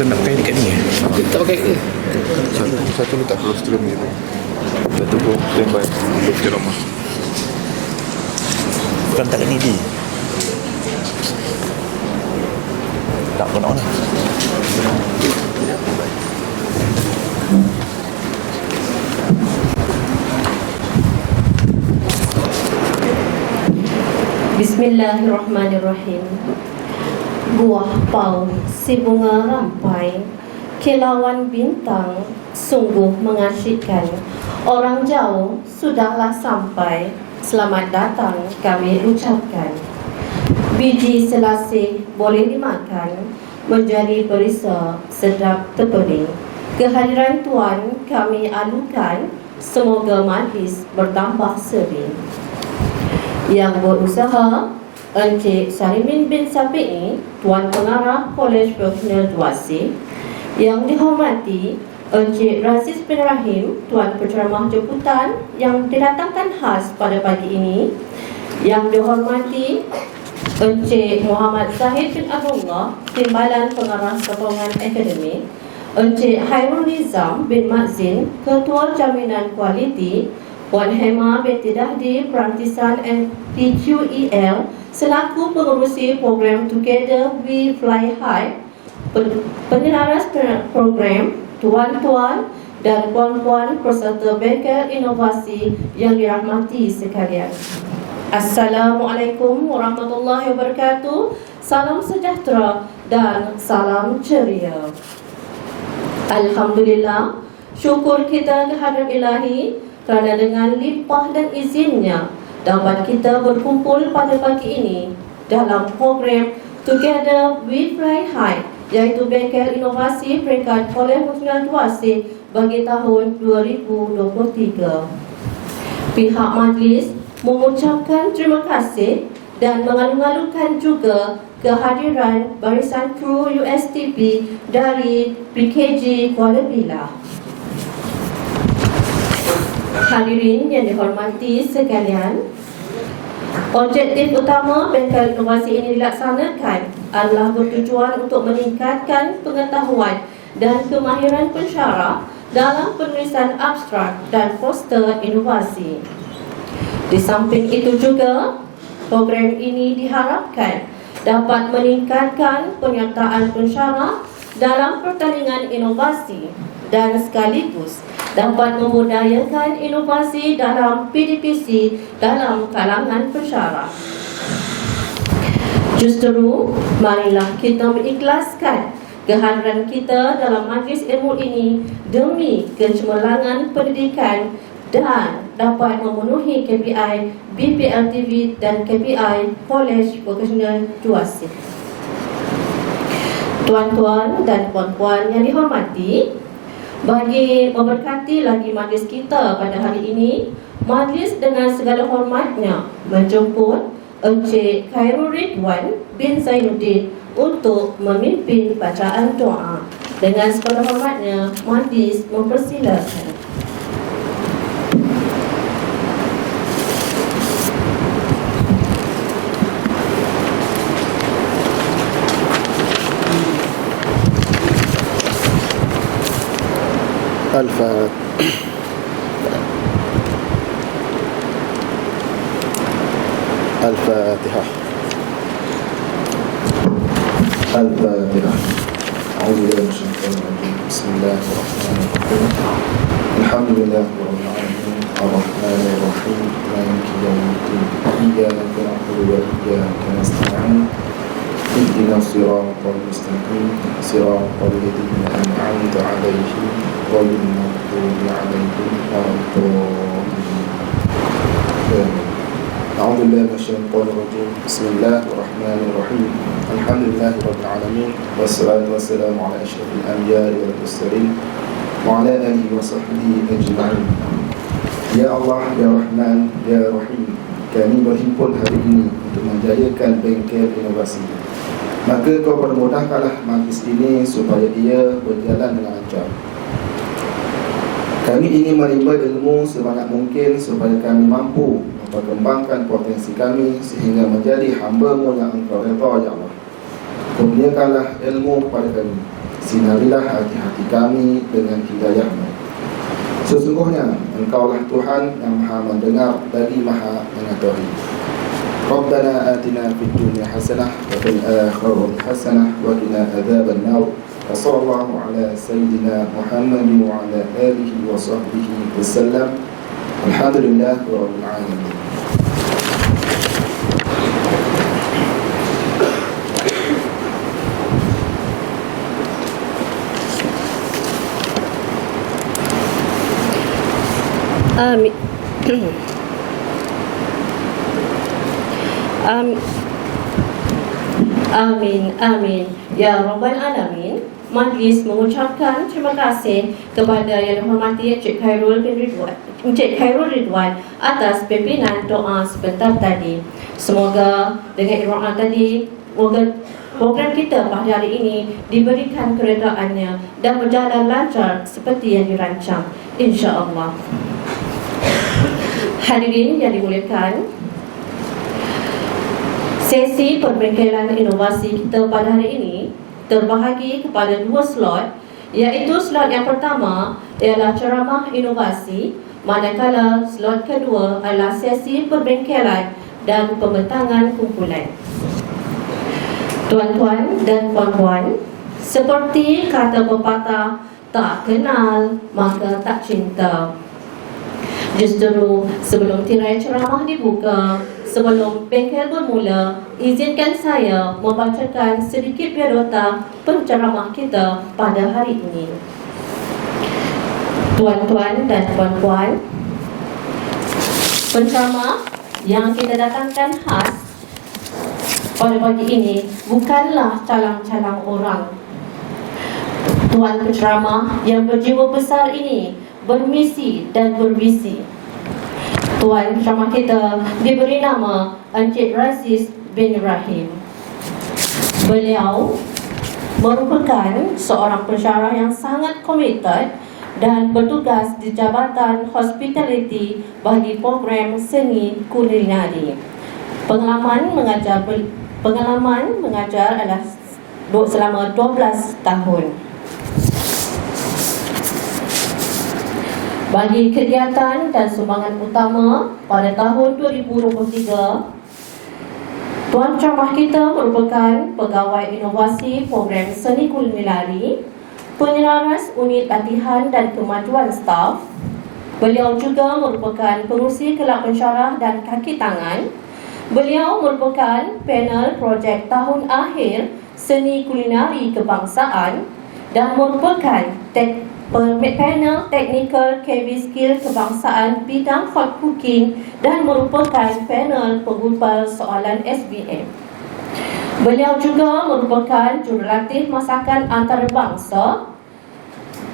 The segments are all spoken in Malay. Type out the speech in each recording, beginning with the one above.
Bukan nak pakai dekat ni Tak pakai ke? Satu letak colostrum ni. Satu pun standby untuk ceramah. Bukan tak ni di. Tak kena lah. Bismillahirrahmanirrahim. Buah pau si bunga rampai, kilauan bintang sungguh mengasyikkan. Orang jauh sudahlah sampai, selamat datang kami ucapkan. Biji selasih boleh dimakan, menjadi perisa sedap terpening. Kehadiran Tuan kami alukan, semoga majlis bertambah sering. Yang berusaha Encik Sarimin bin Safi'i, Tuan Pengarah Kolej Profesional Duasi. Yang dihormati Encik Raziz bin Rahim, Tuan Penceramah Jemputan yang didatangkan khas pada pagi ini. Yang dihormati Encik Muhammad Zahid bin Abdullah, Timbalan Pengarah Sokongan Akademik. Encik Hairul Nizam bin Mazin, Ketua Jaminan Kualiti. Puan Hema binti Dahdi, Perantisan NPQEL selaku pengurusi program Together We Fly High. Penyelaras program, tuan-tuan dan puan-puan peserta bengkel inovasi yang dirahmati sekalian. Assalamualaikum warahmatullahi wabarakatuh. Salam sejahtera dan salam ceria. Alhamdulillah, syukur kita kehadirat Ilahi kerana dengan limpah dan izinnya dapat kita berkumpul pada pagi ini dalam program Together We Fly High, iaitu bengkel inovasi peringkat Kolej Profesional Duasi bagi tahun 2023. Pihak majlis mengucapkan terima kasih dan mengalu-alukan juga kehadiran barisan kru USTP dari PKG Kuala Bilah. Hadirin yang dihormati sekalian, objektif utama bengkel inovasi ini dilaksanakan adalah bertujuan untuk meningkatkan pengetahuan dan kemahiran pensyarah dalam penulisan abstrak dan poster inovasi. Di samping itu juga, program ini diharapkan dapat meningkatkan penyertaan pensyarah dalam pertandingan inovasi dan sekaligus dapat membudayakan inovasi dalam PDPC dalam kalangan pensyarah. Justru, marilah kita mengikhlaskan kehadiran kita dalam majlis ilmu ini demi kecemerlangan pendidikan dan dapat memenuhi KPI BPLTV dan KPI Kolej Profesional Duasi. Tuan-tuan dan puan-puan yang dihormati, bagi memberkati lagi majlis kita pada hari ini, majlis dengan segala hormatnya menjemput Encik Khairul Ridwan bin Zainuddin untuk memimpin bacaan doa. Dengan segala hormatnya, majlis mempersilakan. Al-Fatihah. Al-Fatihah. A'udzubillahi minasyaitonir rajim. Bismillahirrahmanirrahim. Alhamdulillahirabbil alamin. Arrahmanir rahim. Maliki yaumiddin. Iyyaka na'budu wa iyyaka nasta'in. Ihdinas siratal mustaqim. Siratal ladzina an'amta 'alaihim ghairil maghdubi 'alaihim waladdallin. A'udzubillahi minasyaitonir rajim. Bismillahirrahmanirrahim. Alhamdulillahirabbil alamin. Wassalatu wassalamu ala asyrafil anbiya'i wal mursalin wa ala alihi wa sahbihi ajma'in. Ya Allah, ya Rahman, ya Rahim, kami berhimpun hari ini untuk menjayakan bengkel inovasi. Maka kau permudahkanlah majlis ini supaya ia berjalan dengan lancar. Kami ingin menimba ilmu sebanyak mungkin supaya kami mampu memperkembangkan potensi kami sehingga menjadi hamba-Mu yang Engkau redha, ya Allah. Kurniakanlah ilmu kepada kami Sinarilah hati-hati kami dengan hidayah-Mu. Sesungguhnya Engkaulah Tuhan yang maha mendengar lagi maha mengetahui. Rabbana atina fid dunya hasanah wa fil akhirati hasanah wa qina adzaban nar. Wassallallahu ala sayyidina Muhammadin wa ala alihi wa sahbihi wasallam. Alhamdulillahi rabbil alamin. Amin. Amin. Amin. Ya Rabbal Alamin. Majlis mengucapkan terima kasih kepada Yang Dihormati Encik Khairul Ridwan atas pimpinan doa sebentar tadi. Semoga dengan doa tadi, program kita pada hari ini diberikan keredaannya dan berjalan lancar seperti yang dirancang, insya-Allah. Hadirin yang dimuliakan, sesi perbengkelan inovasi kita pada hari ini terbahagi kepada 2 slot, iaitu slot yang pertama ialah ceramah inovasi, manakala slot kedua adalah sesi perbengkelan dan pembentangan kumpulan. Tuan-tuan dan puan-puan, seperti kata pepatah, tak kenal maka tak cinta. Justru sebelum tirai ceramah dibuka, sebelum bengkel bermula, izinkan saya membacakan sedikit biodata penceramah kita pada hari ini. Tuan-tuan dan puan-puan, penceramah yang kita datangkan khas pada pagi ini bukanlah calang-calang orang. Tuan penceramah yang berjiwa besar ini bermisi dan bervisi. Tuan penceramah kita diberi nama Encik Raziz bin Rahim. Beliau merupakan seorang pensyarah yang sangat komited dan bertugas di Jabatan Hospitality bagi program seni kulinari. Pengalaman mengajar adalah selama 12 tahun. Bagi kegiatan dan sumbangan utama pada tahun 2023, Tuan Penceramah kita merupakan pegawai inovasi program seni kulinari, penyelaras unit latihan dan kemajuan staf. Beliau juga merupakan pengurusi kelab pensyarah dan kaki tangan. Beliau merupakan panel projek tahun akhir seni kulinari kebangsaan dan merupakan panel technical KB skill kebangsaan bidang hot cooking dan merupakan panel penggubal soalan SBM. Beliau juga merupakan jurulatih masakan antarabangsa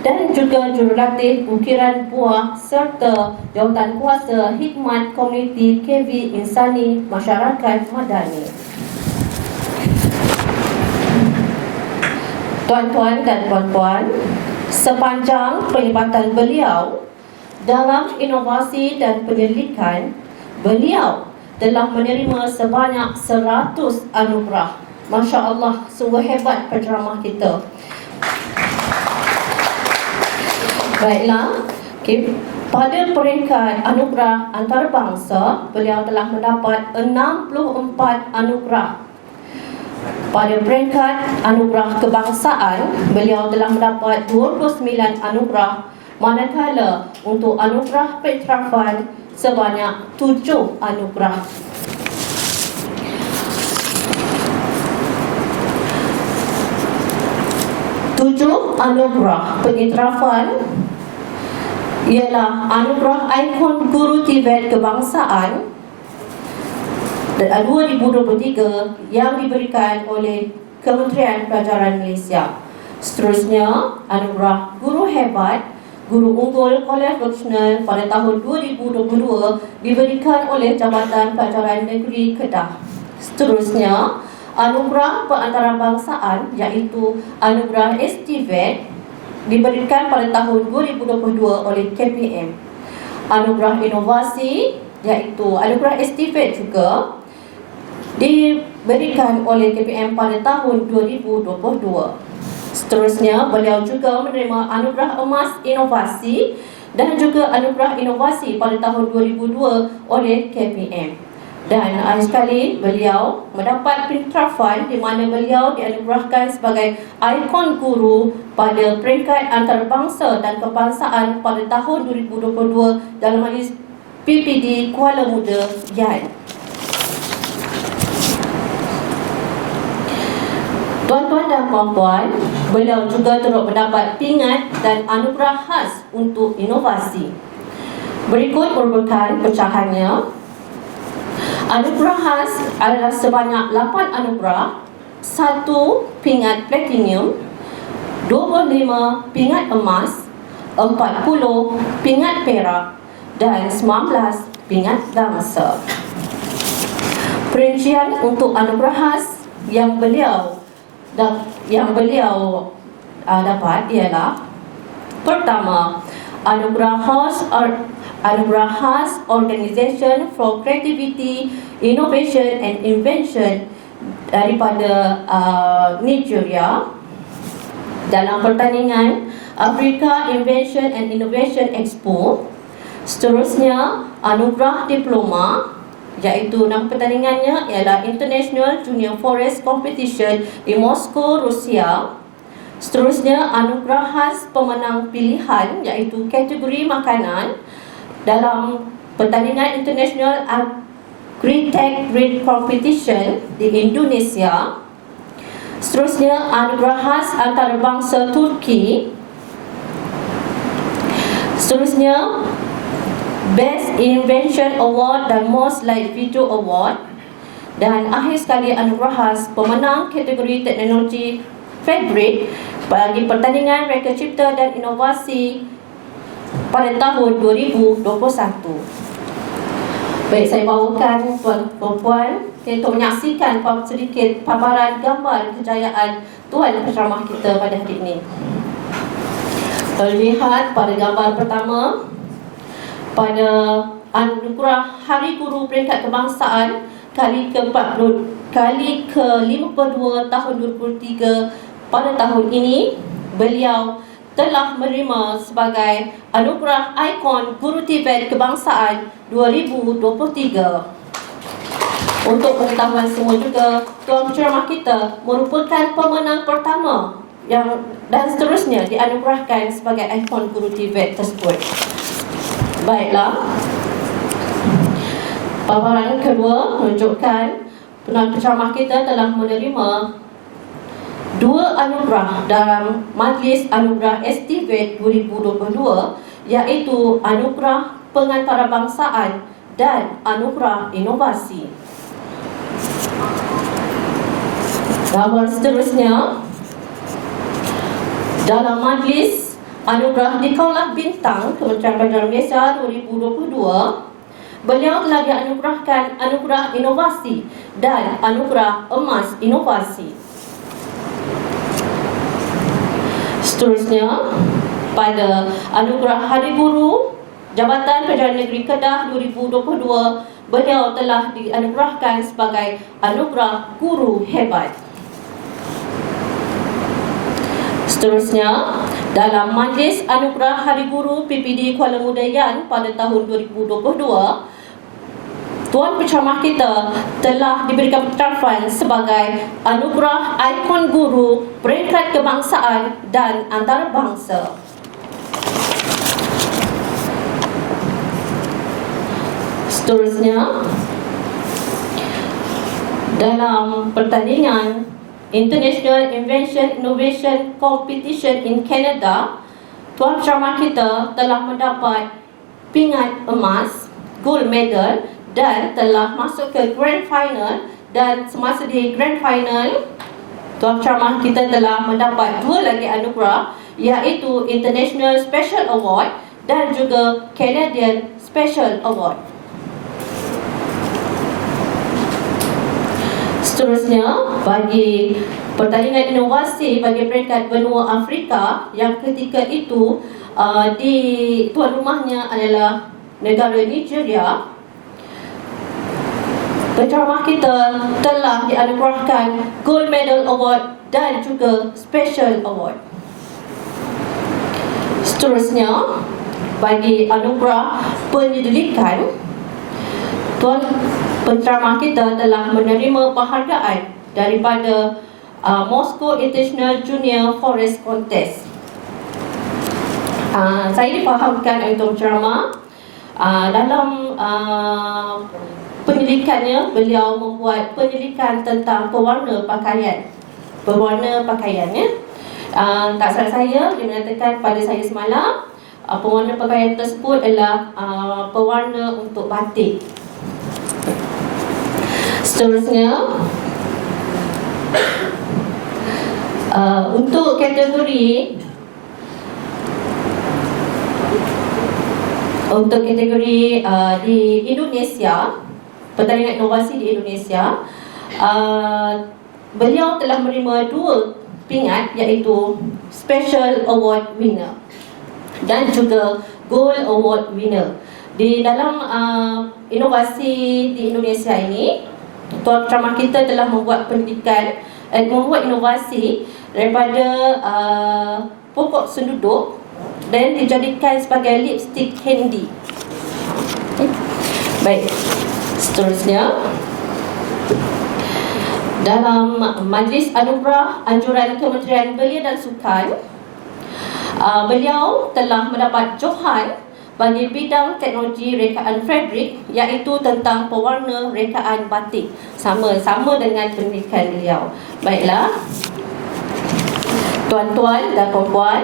dan juga jurulatih ukiran buah serta jawatan kuasa khidmat komuniti KB Insani Masyarakat Madani. Tuan-tuan dan puan-puan, sepanjang pelibatan beliau dalam inovasi dan penyelidikan, beliau telah menerima sebanyak 100 anugerah. Masya Allah, sungguh hebat penceramah kita. Baiklah, pada peringkat anugerah antarabangsa, beliau telah mendapat 64 anugerah. Pada peringkat anugerah kebangsaan, beliau telah mendapat 29 anugerah, manakala untuk anugerah peiktirafan sebanyak 7 anugerah. Tujuh anugerah pengiktirafan ialah anugerah ikon guru Tibet kebangsaan 2023 yang diberikan oleh Kementerian Pelajaran Malaysia. Seterusnya, anugerah guru hebat, guru unggul Kolej Vocasional pada tahun 2022 diberikan oleh Jabatan Pelajaran Negeri Kedah. Seterusnya, anugerah perantarabangsa iaitu anugerah STVET diberikan pada tahun 2022 oleh KPM. Anugerah inovasi iaitu anugerah STVET juga diberikan oleh KPM pada tahun 2022. Seterusnya, beliau juga menerima anugerah emas inovasi dan juga anugerah inovasi pada tahun 2002 oleh KPM. Dan akhir sekali, beliau mendapat pengiktirafan di mana beliau dianugerahkan sebagai ikon guru pada peringkat antarabangsa dan kebangsaan pada tahun 2022 dalam majlis PPD Kuala Muda, Yan. Tuan-tuan dan puan-puan, beliau juga turut mendapat pingat dan anugerah khas untuk inovasi. Berikut merupakan pecahannya. Anugerah khas adalah sebanyak 8 anugerah, 1 pingat platinum, 25 pingat emas, 40 pingat perak dan 19 pingat bangsa. Perincian untuk anugerah khas yang beliau dapat ialah: pertama, anugerah khas Organization for Creativity, Innovation and Invention daripada Nigeria dalam pertandingan Africa Invention and Innovation Expo. Seterusnya, anugerah diploma, iaitu nama pertandingannya ialah International Junior Forest Competition di Moscow, Rusia. Seterusnya, anugerah khas pemenang pilihan, iaitu kategori makanan dalam pertandingan International Agritech Grid Competition di Indonesia. Seterusnya, anugerah khas antarabangsa Turki. Seterusnya, Best Invention Award dan Most Liked Video Award. Dan akhir sekali, anugerah khas pemenang kategori teknologi Fabric bagi pertandingan Reka Cipta dan Inovasi pada tahun 2021. Baik, saya bawakan tuan-puan untuk menyaksikan sedikit paparan gambar kejayaan tuan penceramah kita pada hari ini. Lihat pada gambar pertama, pada anugerah Hari Guru Peringkat Kebangsaan kali ke-52 tahun 2023 pada tahun ini, beliau telah menerima sebagai anugerah ikon Guru Tibet Kebangsaan 2023. Untuk pengetahuan semua juga, tuan penceramah kita merupakan pemenang pertama dan seterusnya dianugerahkan sebagai ikon Guru Tibet tersebut. Baiklah, paparan kedua menunjukkan tuan penceramah kita telah menerima 2 anugerah dalam Majlis Anugerah STVET 2022, iaitu Anugerah Pengantarabangsa dan Anugerah Inovasi. Gambar seterusnya, dalam Majlis Anugerah di Kaulah Bintang Kementerian Perdagangan Malaysia 2022, beliau telah dianugerahkan Anugerah Inovasi dan Anugerah Emas Inovasi. Seterusnya, pada Anugerah Hari Guru Jabatan Perdana Negeri Kedah 2022, beliau telah dianugerahkan sebagai Anugerah Guru Hebat. Seterusnya, dalam Majlis Anugerah Hari Guru PPD Kuala Muda Yan pada tahun 2022, tuan penceramah kita telah diberikan pengiktirafan sebagai Anugerah Ikon Guru Peringkat Kebangsaan dan Antarabangsa. Seterusnya, dalam pertandingan International Invention Innovation Competition in Canada, tuan penceramah kita telah mendapat pingat emas, gold medal, dan telah masuk ke Grand Final. Dan semasa di Grand Final, tuan penceramah kita telah mendapat 2 lagi anugerah, iaitu International Special Award dan juga Canadian Special Award. Seterusnya, bagi pertandingan inovasi bagi peringkat benua Afrika yang ketika itu di tuan rumahnya adalah negara Nigeria. Penceramah kita telah dianugerahkan Gold Medal Award dan juga Special Award. Seterusnya, bagi anugerah penyelidikan, tuan penceramah kita telah menerima penghargaan daripada Moscow International Junior Forest Contest. Saya difahamkan oleh tuan penceramah dalam penyelidikannya, beliau membuat penyelidikan tentang pewarna pakaian. Tak salah saya, dia mengatakan pada saya semalam, pewarna pakaian tersebut adalah pewarna untuk batik. Seterusnya, untuk kategori di Indonesia, pertandingan inovasi di Indonesia, beliau telah menerima 2 pingat, iaitu Special Award winner dan juga Gold Award winner. Di dalam inovasi di Indonesia ini, tuan penceramah kita telah membuat pendidikan, membuat inovasi daripada pokok senduduk dan dijadikan sebagai lipstick handy. Baik, seterusnya, dalam Majlis Anugerah Anjuran Kementerian Belia dan Sukan, beliau telah mendapat johan bagi bidang teknologi rekaan fabrik, iaitu tentang pewarna rekaan batik, sama dengan pendidikan beliau. Baiklah, tuan-tuan dan puan-puan,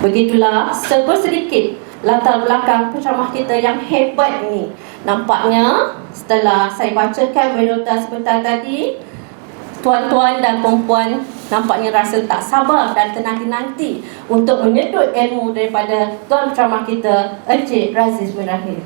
begitulah sedikit latar belakang penceramah kita yang hebat ini. Nampaknya setelah saya bacakan biodata sebentar tadi, tuan-tuan dan puan-puan nampaknya rasa tak sabar dan tenanti-nanti untuk menyedut ilmu daripada tuan penceramah kita, Encik Raziz bin Rahim.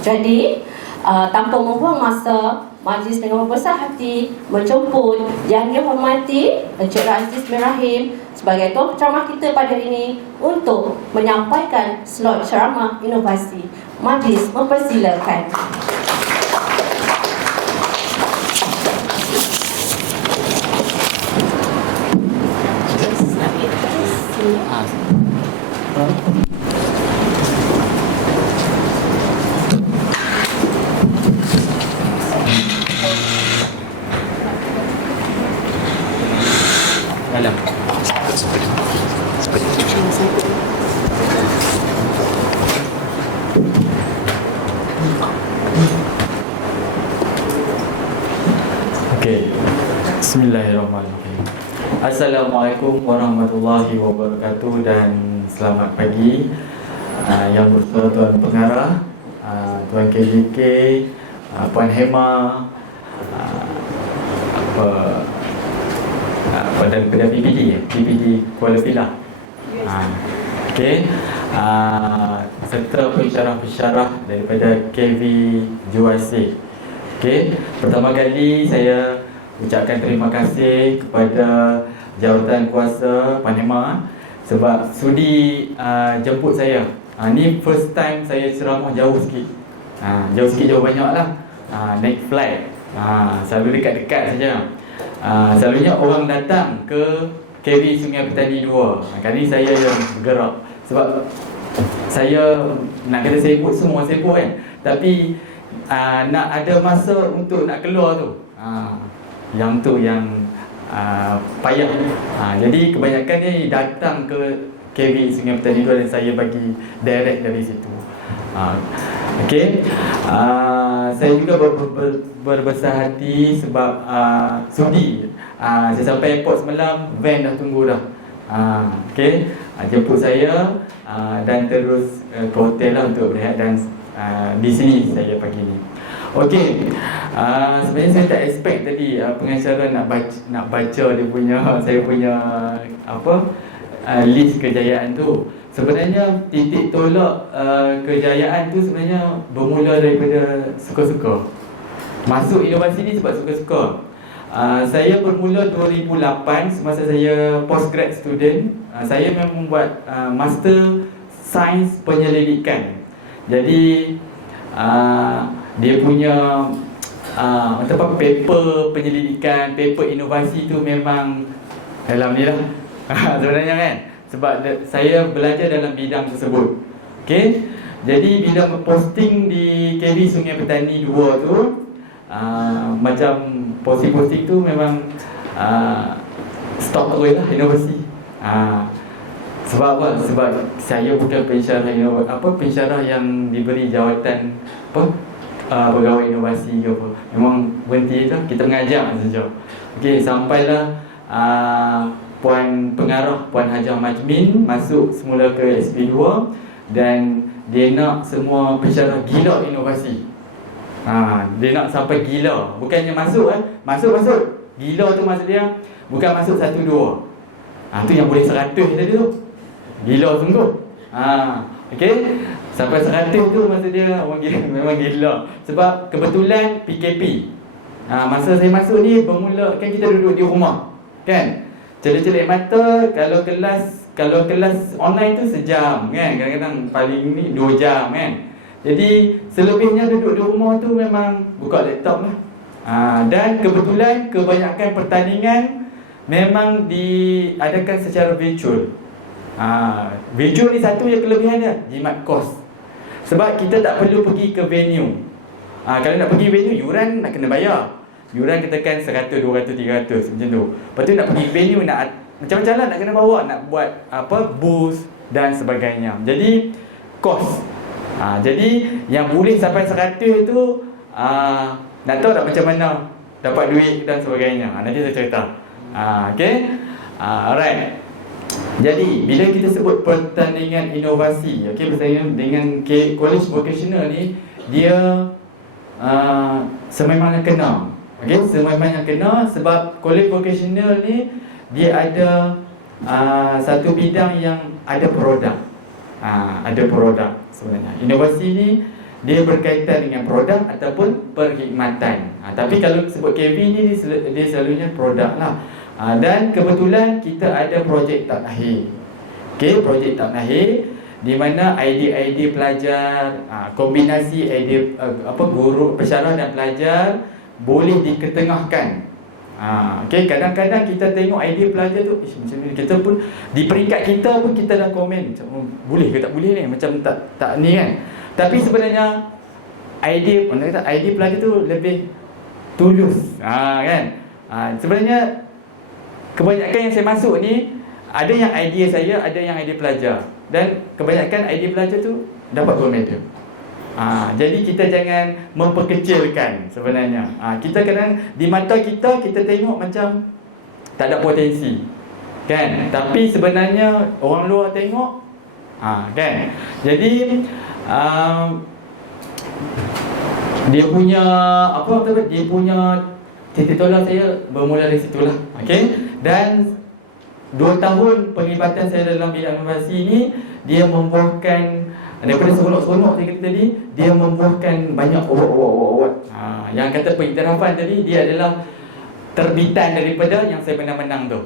Jadi, tanpa membuang masa, majlis dengan berbesar hati menjemput yang dihormati Encik Raziz bin Rahim sebagai tuan penceramah kita pada ini untuk menyampaikan slot ceramah inovasi. Majlis mempersilakan. Okey. Bismillahirrahmanirrahim. Assalamualaikum warahmatullahi wabarakatuh dan selamat pagi yang bersama Tuan Pengarah, Tuan KJK, Puan Hema, daripada PPD Kuala Pilah. Okey. Serta pensyarah-pensyarah daripada KV JUIC. Okey, pertama kali saya ucapkan terima kasih kepada jawatan kuasa Panema sebab sudi jemput saya. Ni first time saya ceramah jauh sikit. Jauh banyaklah. Naik flight. Selalu dekat-dekat saja. Selalunya orang datang ke KV Sungai Petani 2. Kali saya yang bergerak sebab saya nak kata sibuk, semua sibuk kan. Tapi nak ada masa untuk nak keluar tu, yang tu yang payah. Jadi kebanyakan ni datang ke KV Sungai Petani 2 dan saya bagi direct dari situ. Okey, saya juga berbesar hati sebab sudi. Saya sampai airport semalam, van dah tunggu dah. Okey, jemput saya dan terus ke hotel lah untuk berehat dan di sini saya pagi ni. Okey, sebenarnya saya tak expect tadi pengacara nak baca dia punya saya punya list kejayaan tu. Sebenarnya titik tolak kejayaan tu sebenarnya bermula daripada suka-suka. Masuk inovasi ni sebab suka-suka. Saya bermula 2008 semasa saya postgrad student. Saya memang membuat master sains penyelidikan. Jadi dia punya Ataupun paper penyelidikan, paper inovasi tu memang dalam ni lah sebenarnya kan. Sebab saya belajar dalam bidang tersebut. Okey. Jadi bila posting di KV Sungai Petani 2 tu, macam posting-posting tu memang stop away lah inovasi. Sebab apa? Sebab saya bukan pensyarah yang diberi jawatan pegawai inovasi ke apa. Memang berhenti lah, kita mengajar saja. Okey, sampailah Puan Pengarah, Puan Hajah Majmin masuk semula ke SP2 dan dia nak semua pensyarah gila inovasi. Dia nak sampai gila. Bukannya masuk Masuk. Gila tu maksud dia bukan masuk 1, 2. Tu yang boleh 100 tadi tu. Gila sungguh. Okey. Sampai 100 tu maksud dia orang gila, memang gila. Sebab kebetulan PKP. Masa saya masuk ni bermula kan kita duduk di rumah. Kan? Celik-celik mata kalau kelas online tu sejam kan. Kadang-kadang paling ni 2 jam kan. Jadi selebihnya duduk di rumah tu memang buka laptop lah. Dan kebetulan kebanyakan pertandingan memang diadakan secara virtual. Virtual ni satu yang kelebihan dia, jimat kos. Sebab kita tak perlu pergi ke venue. Kalau nak pergi venue, yuran nak kena bayar. Yuran katakan 100, 200, 300 macam tu. Lepas tu nak pergi venue, nak macam-macam lah nak kena bawa, nak buat booth dan sebagainya. Jadi kos. Jadi yang boleh sampai 100 tu nak tahu tak macam mana dapat duit dan sebagainya. Nanti saya cerita. Okay. Alright. Jadi bila kita sebut pertandingan inovasi, pertandingan dengan college vocational ni, dia sememangnya kena. Sememangnya kena sebab college vocational ni dia ada satu bidang yang ada produk. Ada produk sebenarnya. Inovasi ni dia berkaitan dengan produk ataupun perkhidmatan. Tapi kalau sebut KV ni dia selalunya produk lah. Dan kebetulan kita ada projek takhir. Projek takhir di mana idea-idea pelajar, kombinasi idea guru, pensyarah dan pelajar boleh diketengahkan. Kadang-kadang kita tengok idea pelajar tu macam ni, kita pun di peringkat kita pun kita dah komen macam boleh ke tak boleh ni, macam tak ni kan. Tapi sebenarnya idea pelajar tu lebih tulus. Kan? Sebenarnya kebanyakan yang saya masuk ni ada yang idea saya, ada yang idea pelajar. Dan kebanyakan idea pelajar tu dapat gold medal. Jadi kita jangan memperkecilkan sebenarnya. Kita kadang di mata kita tengok macam tak ada potensi. Kan? Tapi sebenarnya orang luar tengok kan? Jadi dia punya dia punya titik tolak saya bermula dari situlah. Dan 2 tahun penglibatan saya dalam bidang inovasi ni, dia membuahkan daripada seronok-seronok saya kata tadi, dia membuahkan banyak award. Yang kata pengiktirafan tadi, dia adalah terbitan daripada yang saya menang-menang tu.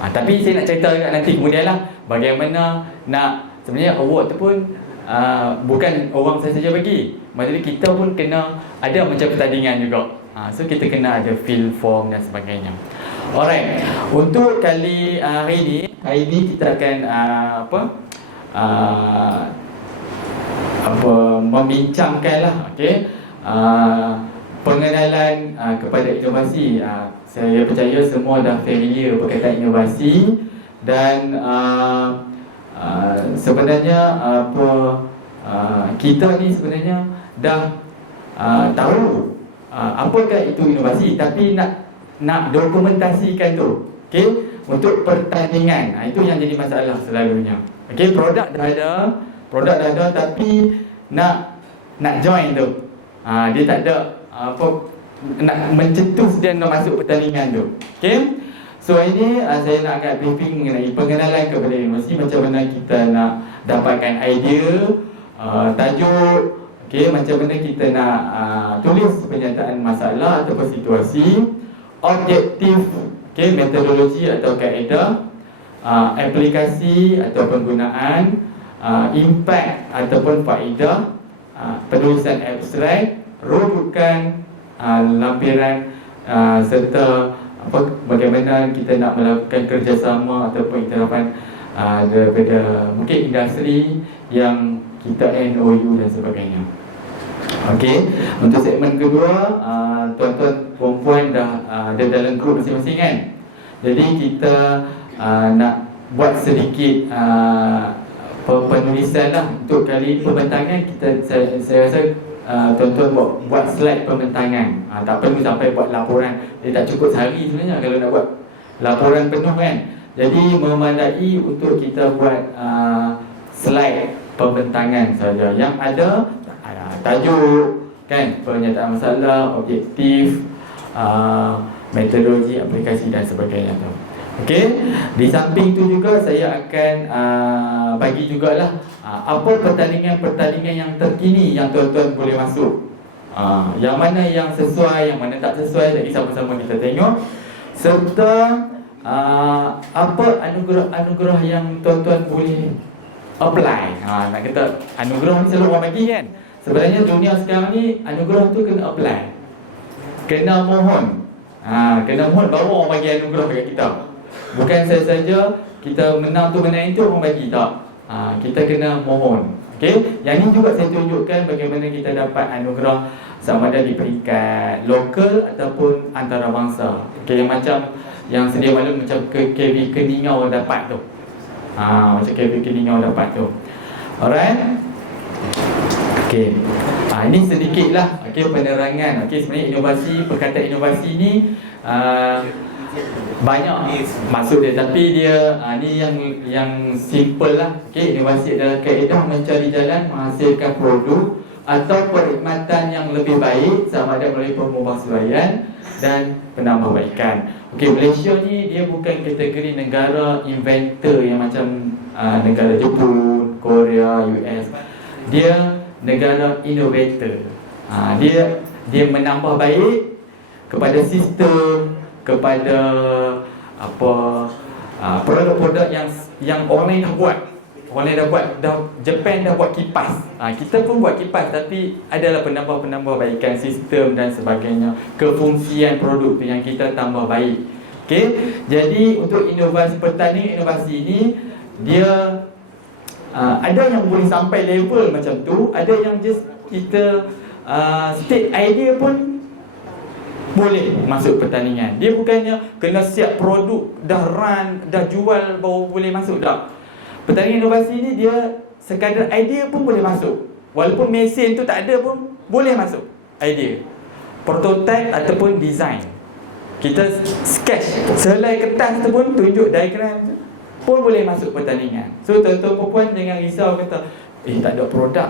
Tapi saya nak cerita juga nanti kemudian lah bagaimana nak sebenarnya award tu pun bukan orang saya saja bagi. Maksudnya kita pun kena ada macam pertandingan juga. So kita kena ada field form dan sebagainya. Alright, untuk kali hari ini kita akan membincangkanlah pengenalan kepada inovasi. Saya percaya semua dah familiar berkaitan inovasi dan sebenarnya kita ni sebenarnya dah tahu apakah itu inovasi, tapi nak dokumentasikan tu. Untuk pertandingan, itu yang jadi masalah selalunya. Produk dah ada tapi nak join tu. Dia tak ada nak mencetus dia nak masuk pertandingan tu. So ini saya nak agak briefing mengenai pengenalan kepada inovasi, macam mana kita nak dapatkan idea, tajuk, macam mana kita nak tulis pernyataan masalah atau situasi, objektif, metodologi atau kaedah, aplikasi atau penggunaan, impact ataupun faedah, penulisan abstrak, rujukan, lampiran, serta bagaimana kita nak melakukan kerjasama ataupun iktirafan daripada mungkin industri yang kita MOU dan sebagainya. Okey, untuk segmen kedua, tuan-tuan perempuan dah ada dalam grup masing-masing kan. Jadi kita nak buat sedikit penulisan lah untuk kali pembentangan. Saya rasa tuan-tuan buat slide pembentangan. Tak perlu sampai buat laporan. Dia tak cukup sehari sebenarnya kalau nak buat laporan penuh kan. Jadi memadai untuk kita buat slide pembentangan saja. Yang ada tajuk kan, pernyataan masalah, objektif, metodologi, aplikasi dan sebagainya tu. Okey, di samping tu juga saya akan bagi jugalah apa pertandingan-pertandingan yang terkini yang tuan-tuan boleh masuk. Yang mana yang sesuai, yang mana tak sesuai, jadi sama-sama kita tengok. Serta apa anugerah-anugerah yang tuan-tuan boleh apply. Nak kata anugerah ni selalu orang bagi kan. Sebenarnya dunia sekarang ni anugerah tu kena apply, kena mohon. Kena mohon baru orang bagi anugerah dekat kita. Bukan saja kita menang tu menang itu orang bagi, tak. Kita kena mohon. Okey, yang ini juga saya tunjukkan bagaimana kita dapat anugerah sama ada di peringkat lokal ataupun antarabangsa. Okey, yang macam yang sedia maklum macam KV Keningau dapat tu. Macam KV Keningau dapat tu. Alright. Okey. Ini sedikitlah penerangan. Okey, sebenarnya inovasi, perkataan inovasi ni banyak maksud dia, tapi dia ni yang simple lah. Okey, inovasi adalah kaedah mencari jalan menghasilkan produk atau perkhidmatan yang lebih baik sama ada melalui pemubahsuaian dan penambahbaikan. Okey, Malaysia ni dia bukan kategori negara inventor yang macam negara Jepun, Korea, US. Dia negara innovator. Dia menambah baik kepada sistem, kepada produk-produk yang orang lain dah buat. Orang lain dah buat, Japan dah buat kipas. Kita pun buat kipas, tapi adalah penambah-baikan sistem dan sebagainya. Kefungsian produk tu yang kita tambah baik. Okey, jadi untuk inovasi pertandingan inovasi ini dia ada yang boleh sampai level macam tu, ada yang just kita state idea pun boleh masuk pertandingan. Dia bukannya kena siap produk, dah run, dah jual baru boleh masuk, tak. Pertandingan inovasi ni dia sekadar idea pun boleh masuk. Walaupun mesin tu tak ada pun boleh masuk idea. Prototype ataupun design. Kita sketch selai kertas tu pun tunjuk diagram tu pun boleh masuk pertandingan. So tuan-tuan perempuan jangan risau kata tak ada produk.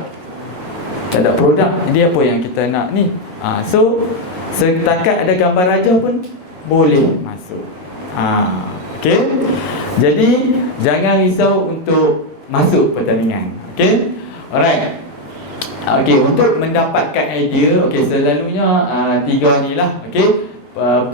Tak ada produk, dia apa yang kita nak ni. So setakat ada gambar raja pun boleh masuk. Okey. Jadi jangan risau untuk masuk pertandingan. Okey. Alright. Okey, untuk mendapatkan idea, okey, selalunya tiga ni lah. Okey.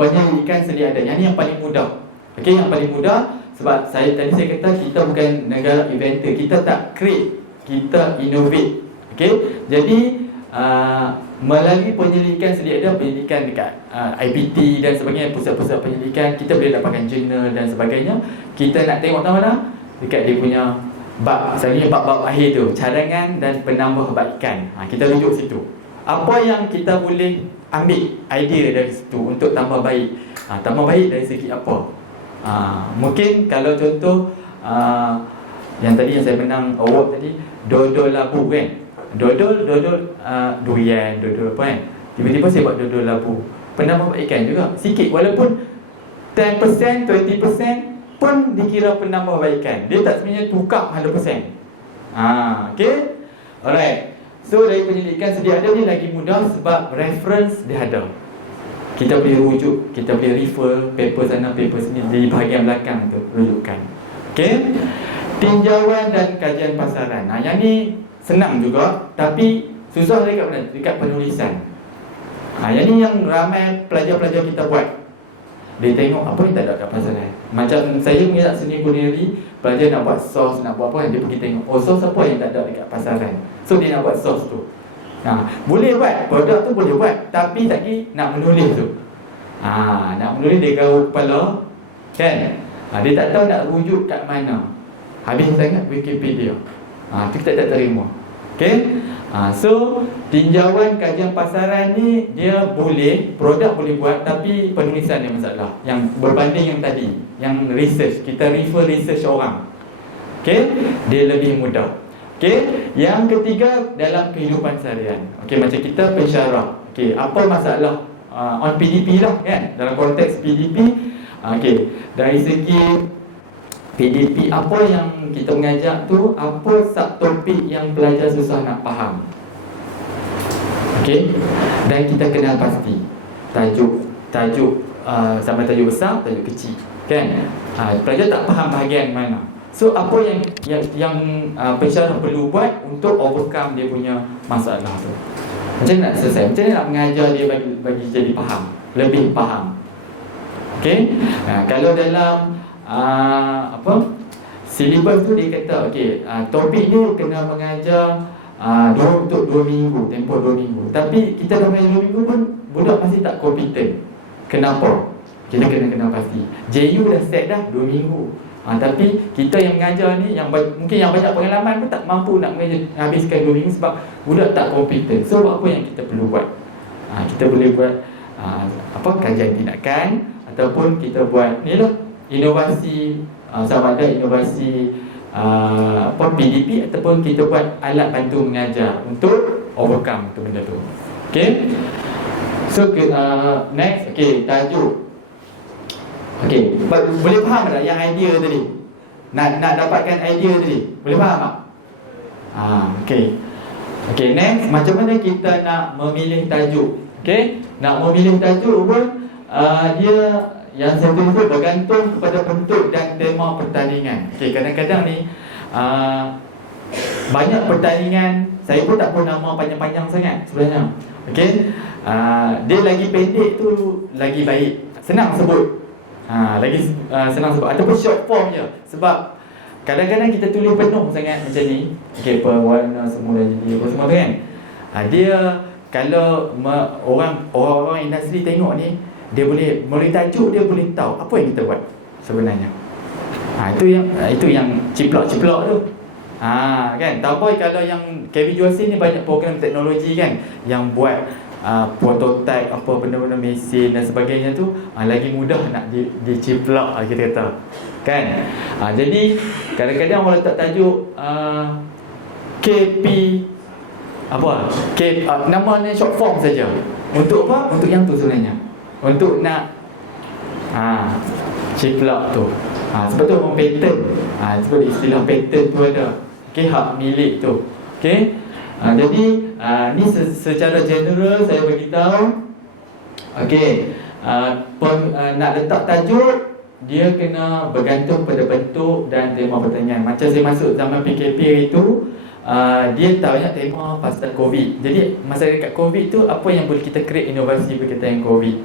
Penyelidikan sedia ada. Yang ni yang paling mudah. Okey, yang paling mudah sebab tadi saya kata kita bukan negara inventor, kita tak create, kita innovate. Okey. Jadi melalui penyelidikan sedia ada, penyelidikan dekat IPT dan sebagainya, pusat-pusat penyelidikan, kita boleh dapatkan jurnal dan sebagainya. Kita nak tengok tahu mana? Dekat dia punya bab, selalunya bab-bab akhir tu, cadangan dan penambahbaikan. Kita rujuk situ. Apa yang kita boleh ambil idea dari situ untuk tambah baik. Tambah baik dari segi apa? Mungkin kalau contoh yang tadi yang saya menang award tadi, dodol labu kan. Dodol durian, dodol apa kan. Tiba-tiba saya buat dodol labu. Penambahbaikan juga sikit, walaupun 10%, 20% pun dikira penambahbaikan. Dia tak sebenarnya tukar 100%. Okay. Alright. So dari penyelidikan sedia ada ni lagi mudah sebab reference dia ada. Kita boleh rujuk, kita boleh refer paper sana, paper sini di bahagian belakang tu rujukan. Okay. Tinjauan dan kajian pasaran. Yang ni senang juga, tapi susah dekat mana? Dekat penulisan. Yang ni yang ramai pelajar-pelajar kita buat. Dia tengok apa yang tak ada kat pasaran. Macam saya punya seni kulineri, pelajar nak buat sos, nak buat apa, dia pergi tengok, sos apa yang tak ada dekat pasaran. So dia nak buat sos tu. Boleh buat, produk tu boleh buat, tapi lagi nak menulis tu. Nak menulis dia gaul kepala, kan? Dia tak tahu nak rujuk kat mana. Habis sangat Wikipedia. Tu kita tak terima. Okay? So tinjauan kajian pasaran ni, dia boleh, produk boleh buat, tapi penulisan yang masalah. Yang berbanding yang tadi, yang research, kita refer research orang. Okay? Dia lebih mudah. Okay? Yang ketiga, dalam kehidupan seharian. Okay, macam kita pensyarah. Okay, apa masalah on PDP lah, kan? Dalam konteks PDP. Okay, dari segi PDP, apa yang kita mengajak tu, apa subtopik yang pelajar susah nak faham. Okay, dan kita kenal pasti tajuk sama tajuk besar, tajuk kecil, kan? Pelajar tak faham bahagian mana. So apa yang pensyarah perlu buat untuk overcome dia punya masalah tu. Macam mana nak selesai? Macam mana nak mengajar dia bagi jadi faham, lebih faham. Okay, kalau dalam silibus tu dia kata, okay, topik ni kena mengajar untuk 2 minggu, tempoh 2 minggu. Tapi kita dah mengajar 2 minggu pun budak masih tak kompeten. Kenapa? Kita kena kenal pasti. JU dah set dah 2 minggu. Tapi kita yang mengajar ni, mungkin yang banyak pengalaman pun tak mampu nak habiskan 2 minggu sebab budak tak kompeten. So apa yang kita perlu buat? Kita boleh buat kajian tindakan, ataupun kita buat ni lah, inovasi, sama ada inovasi PDP, ataupun kita buat alat bantu mengajar untuk overcome tu benda tu. Okay. So next, okay, tajuk. Okay, boleh faham tak yang idea tadi? Nak dapatkan idea tadi, boleh faham tak? Okay. Okay, next, macam mana kita nak memilih tajuk? Okay, nak memilih tajuk pun dia yang saya tulis tu bergantung kepada bentuk dan tema pertandingan. Okay, kadang-kadang ni banyak pertandingan, saya pun tak pun nama panjang-panjang sangat sebenarnya. Okay, dia lagi pendek tu lagi baik, senang sebut. Senang sebut, ataupun short form je. Sebab kadang-kadang kita tulis penuh sangat macam ni. Okay, pewarna semula jadi apa semua tu kan. Dia kalau orang industri tengok ni, dia boleh melalui tajuk dia boleh tahu apa yang kita buat sebenarnya. Itu yang ciplak-ciplak tu. Kan, tambah kalau yang KV Juasi ni banyak program teknologi kan, yang buat prototype apa benda-benda mesin dan sebagainya tu, lagi mudah nak diciplak kita kata, kan? Jadi kadang-kadang orang letak tajuk KP apa? Nama ni short form saja. Untuk apa? Untuk yang tu sebenarnya. Untuk nak ciplak tu. Sebab tu orang patent. Sebab istilah patent tu ada. Okay, hak milik tu. Okay. Jadi ni secara general saya beritahu. Okey, nak letak tajuk, dia kena bergantung pada bentuk dan tema pertanyaan. Macam saya masuk zaman PKP itu, dia tak banyak tema pasal COVID. Jadi masa dekat COVID tu, apa yang boleh kita create inovasi berkaitan dengan COVID.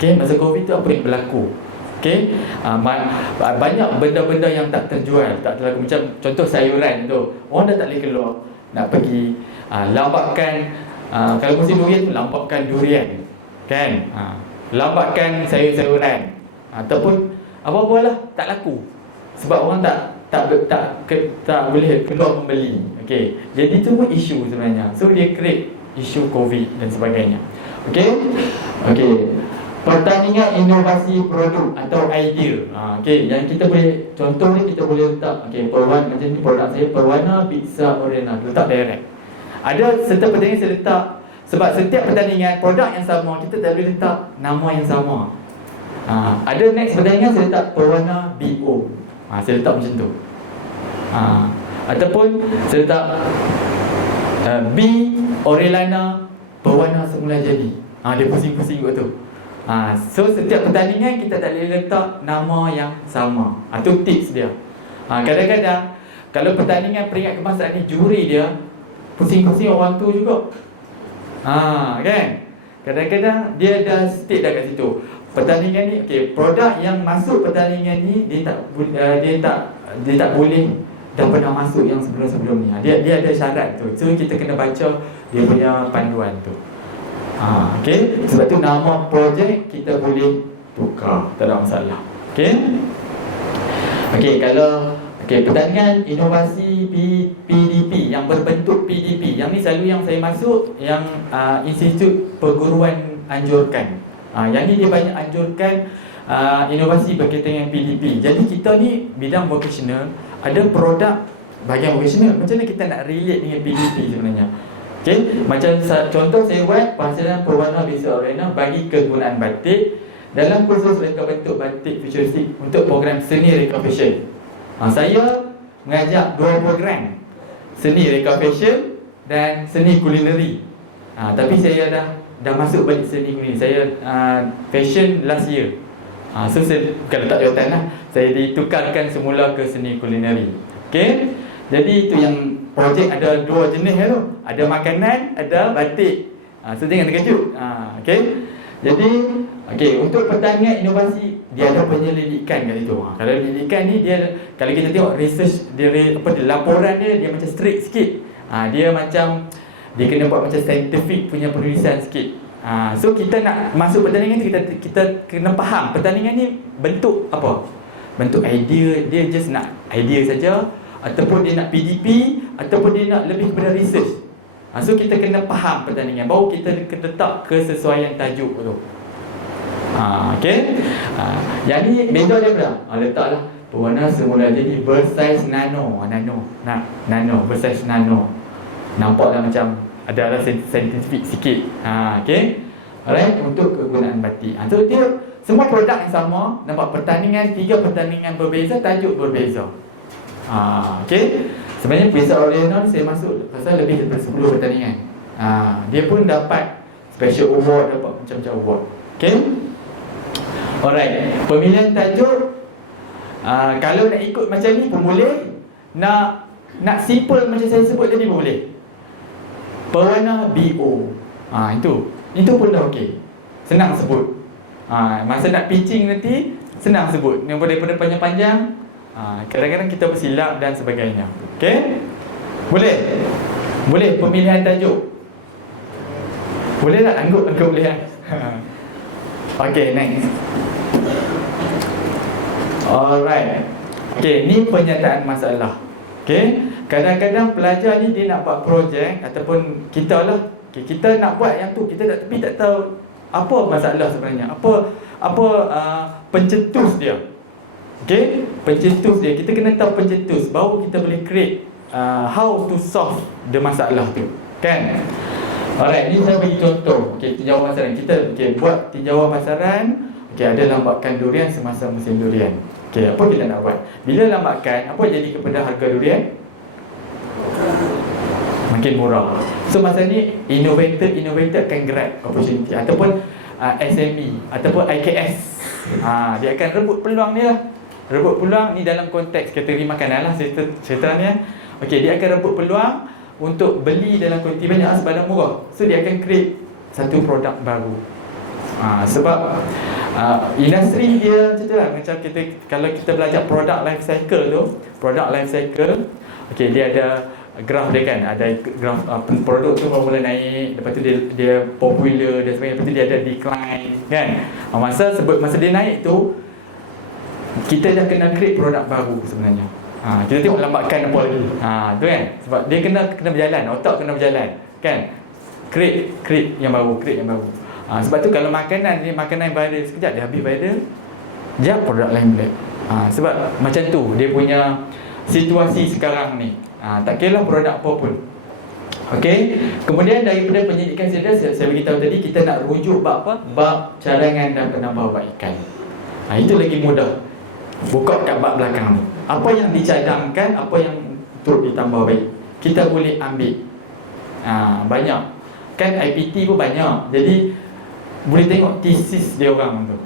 Okey, masa COVID tu apa yang berlaku. Okey, banyak benda-benda yang tak terjual, tak terlaku. Macam contoh sayuran tu, orang dah tak boleh keluar nak pergi lambatkan, kalau musim durian tu lambatkan durian, kan? Lambatkan sayur-sayuran, ataupun apa-apalah tak laku sebab orang tak boleh keluar membeli. Okey, jadi tu pun isu sebenarnya. So dia create isu COVID dan sebagainya. Okey, pertandingan inovasi produk atau idea. Okey, yang kita boleh contoh ni, kita boleh letak perwarna macam ni, produk saya perwarna pizza Orena, letak direct. Ada serta pertandingan saya letak, sebab setiap pertandingan produk yang sama, kita tak boleh letak nama yang sama. Ada next pertandingan saya letak perwarna BO. Saya letak macam tu. Ataupun saya letak B Orelana perwarna semula jadi. Dia pusing-pusing kot tu. So setiap pertandingan kita tak boleh letak nama yang sama. Itu tips dia. Kadang-kadang kalau pertandingan peringkat kebangsaan ni, juri dia pusing-pusing orang tu juga. Kan? Kadang-kadang dia dah state dah kat situ. Pertandingan ni, produk yang masuk pertandingan ni dia tak boleh dah pernah masuk yang sebelum-sebelum ni. Dia ada syarat tu. So kita kena baca dia punya panduan tu. Okey, sebab tu nama projek kita boleh tukar, tak ada masalah. Okey. Okey, kalau pertanian inovasi PDP yang berbentuk PDP. Yang ni selalu yang saya masuk, yang Institut Perguruan anjurkan. Yang ni dia banyak anjurkan inovasi berkaitan dengan PDP. Jadi kita ni bidang vocational, ada produk bahagian vocational. Macam mana kita nak relate dengan PDP sebenarnya? Okey, macam contoh saya buat penghasilan pewarna basic arena bagi kegunaan batik dalam kursus reka bentuk batik futuristik untuk program seni reka fashion. Saya mengajak dua program, seni reka fashion dan seni kulineri. Tapi saya dah masuk balik seni kulineri. Saya fashion last year. So saya kalau tak jawatan lah, saya ditukarkan semula ke seni kulineri. Okey. Jadi itu yang projek ada dua jenis tu. Ada makanan, ada batik. So jangan terkejut. Okey. Jadi untuk pertanian inovasi dia ada penyelidikan kat situ. Kalau penyelidikan ni dia, kalau kita tengok research dia laporan dia macam strict sikit. Dia macam dia kena buat macam scientific punya penulisan sikit. So kita nak masuk pertandingan ni, kita kena faham pertandingan ni bentuk apa? Bentuk idea, dia just nak idea saja, ataupun dia nak PDP, ataupun dia nak lebih kepada research. So kita kena faham pertandingan, baru kita kena letak kesesuaian tajuk tu. Okey. Yang ni beza dia pula. Letaklah pewarna semula jadi bersaiz nano. Nano bersaiz nano. Nampaklah macam adalah saintifik sikit. Okey. Alright, untuk kegunaan batik. So dia semua produk yang sama, nampak pertandingan, 3 pertandingan berbeza, tajuk berbeza. Okey. Sebenarnya basic original saya masuk pasal lebih daripada 10 pertandingan. Dia pun dapat special award, dapat macam-macam award. Okey. Alright, pemilihan tajuk kalau nak ikut macam ni pun boleh. Nak simple macam saya sebut tadi pun boleh. Pewarna BO. Itu pun dah okey. Senang sebut. Masa nak pitching nanti senang sebut. Daripada panjang-panjang, kadang-kadang kita bersilap dan sebagainya. Okey? Boleh? Boleh pemilihan tajuk. Boleh tak? Anggap boleh kan? Okey, next. Alright. Okey, ni pernyataan masalah. Okey, kadang-kadang pelajar ni dia nak buat projek ataupun kita lah. Okay, kita nak buat yang tu, kita tapi tak tahu apa masalah sebenarnya. Apa pencetus dia. Okey, pencetus dia. Kita kena tahu pencetus baru kita boleh create how to solve the masalah tu. Kan? Alright, ni saya bagi contoh. Okey, tinjauan pasaran. Kita buat tinjauan pasaran. Okey, ada lambakan durian semasa musim durian. Okey, apa kita nak buat? Bila lambakan, apa jadi kepada harga durian? Makin murah. So masa ni innovator akan grab opportunity ataupun SME ataupun IKS. Dia akan rebut peluang dia lah. Rebut peluang ni dalam konteks kategori makanan lah cerita ni. Okey, dia akan rebut peluang untuk beli dalam kuantiti banyak sebarang murah. So dia akan create satu produk baru. Sebab industri dia macam tu lah. Macam kalau kita belajar product life cycle tu, product life cycle, okey, dia ada graf dia kan. Ada graf produk tu mula naik, lepas tu dia popular dan sebagainya, lepas tu dia ada decline kan. Masa dia naik tu, kita dah kena create produk baru sebenarnya. Kita tengok lambakan apa lagi. Tu kan. Sebab dia kena berjalan, otak kena berjalan kan. Create yang baru. Sebab tu kalau makanan viral sekejap dia habis viral, sekejap produk lain pula. Sebab macam tu dia punya situasi sekarang ni. Tak kira produk apa pun. Okey. Kemudian daripada penyidikan saya beritahu tadi, kita nak rujuk bab apa? Bab cadangan dan penambahbaikan. Itu lagi mudah. Buka kat bab belakang ni. Apa yang dicadangkan, apa yang turut ditambah baik, kita boleh ambil. Banyak. Kan IPT pun banyak. Jadi boleh tengok tesis dia orang tu.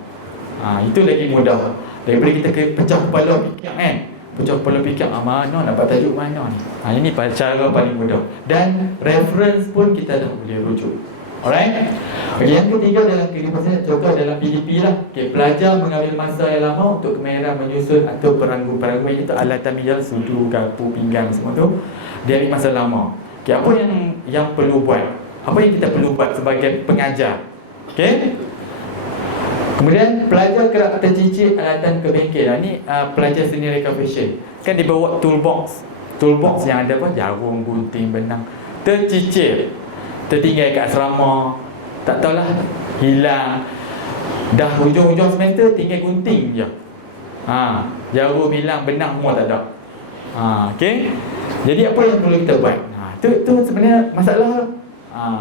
Itu lagi mudah daripada kita pecah kepala fikir kan. Pecah kepala fikir mana nak dapat tajuk mana ni. Ini cara paling mudah. Dan reference pun kita dah boleh rujuk. Alright. Okay, yang ketiga dalam kehidupan contoh dalam PDP lah. Okay, pelajar mengambil masa yang lama untuk kemahiran menyusun atau peranggu itu alatan mijal, sudu, garpu, pinggang semua tu. Dia ambil masa lama. Okay, apa yang perlu buat? Apa yang kita perlu buat sebagai pengajar? Okay. Kemudian pelajar kerap tercicir alatan ke bengkel. Ni pelajar seni recovery. Kan dia bawa toolbox yang ada apa? Jarum, gunting, benang. Tercicir, tertinggal kat asrama, tak tahulah, hilang. Dah hujung-hujung semester tinggal gunting je. Jarum hilang, benang semua tak ada. Okay. Jadi apa yang perlu kita buat? Tu sebenarnya masalah.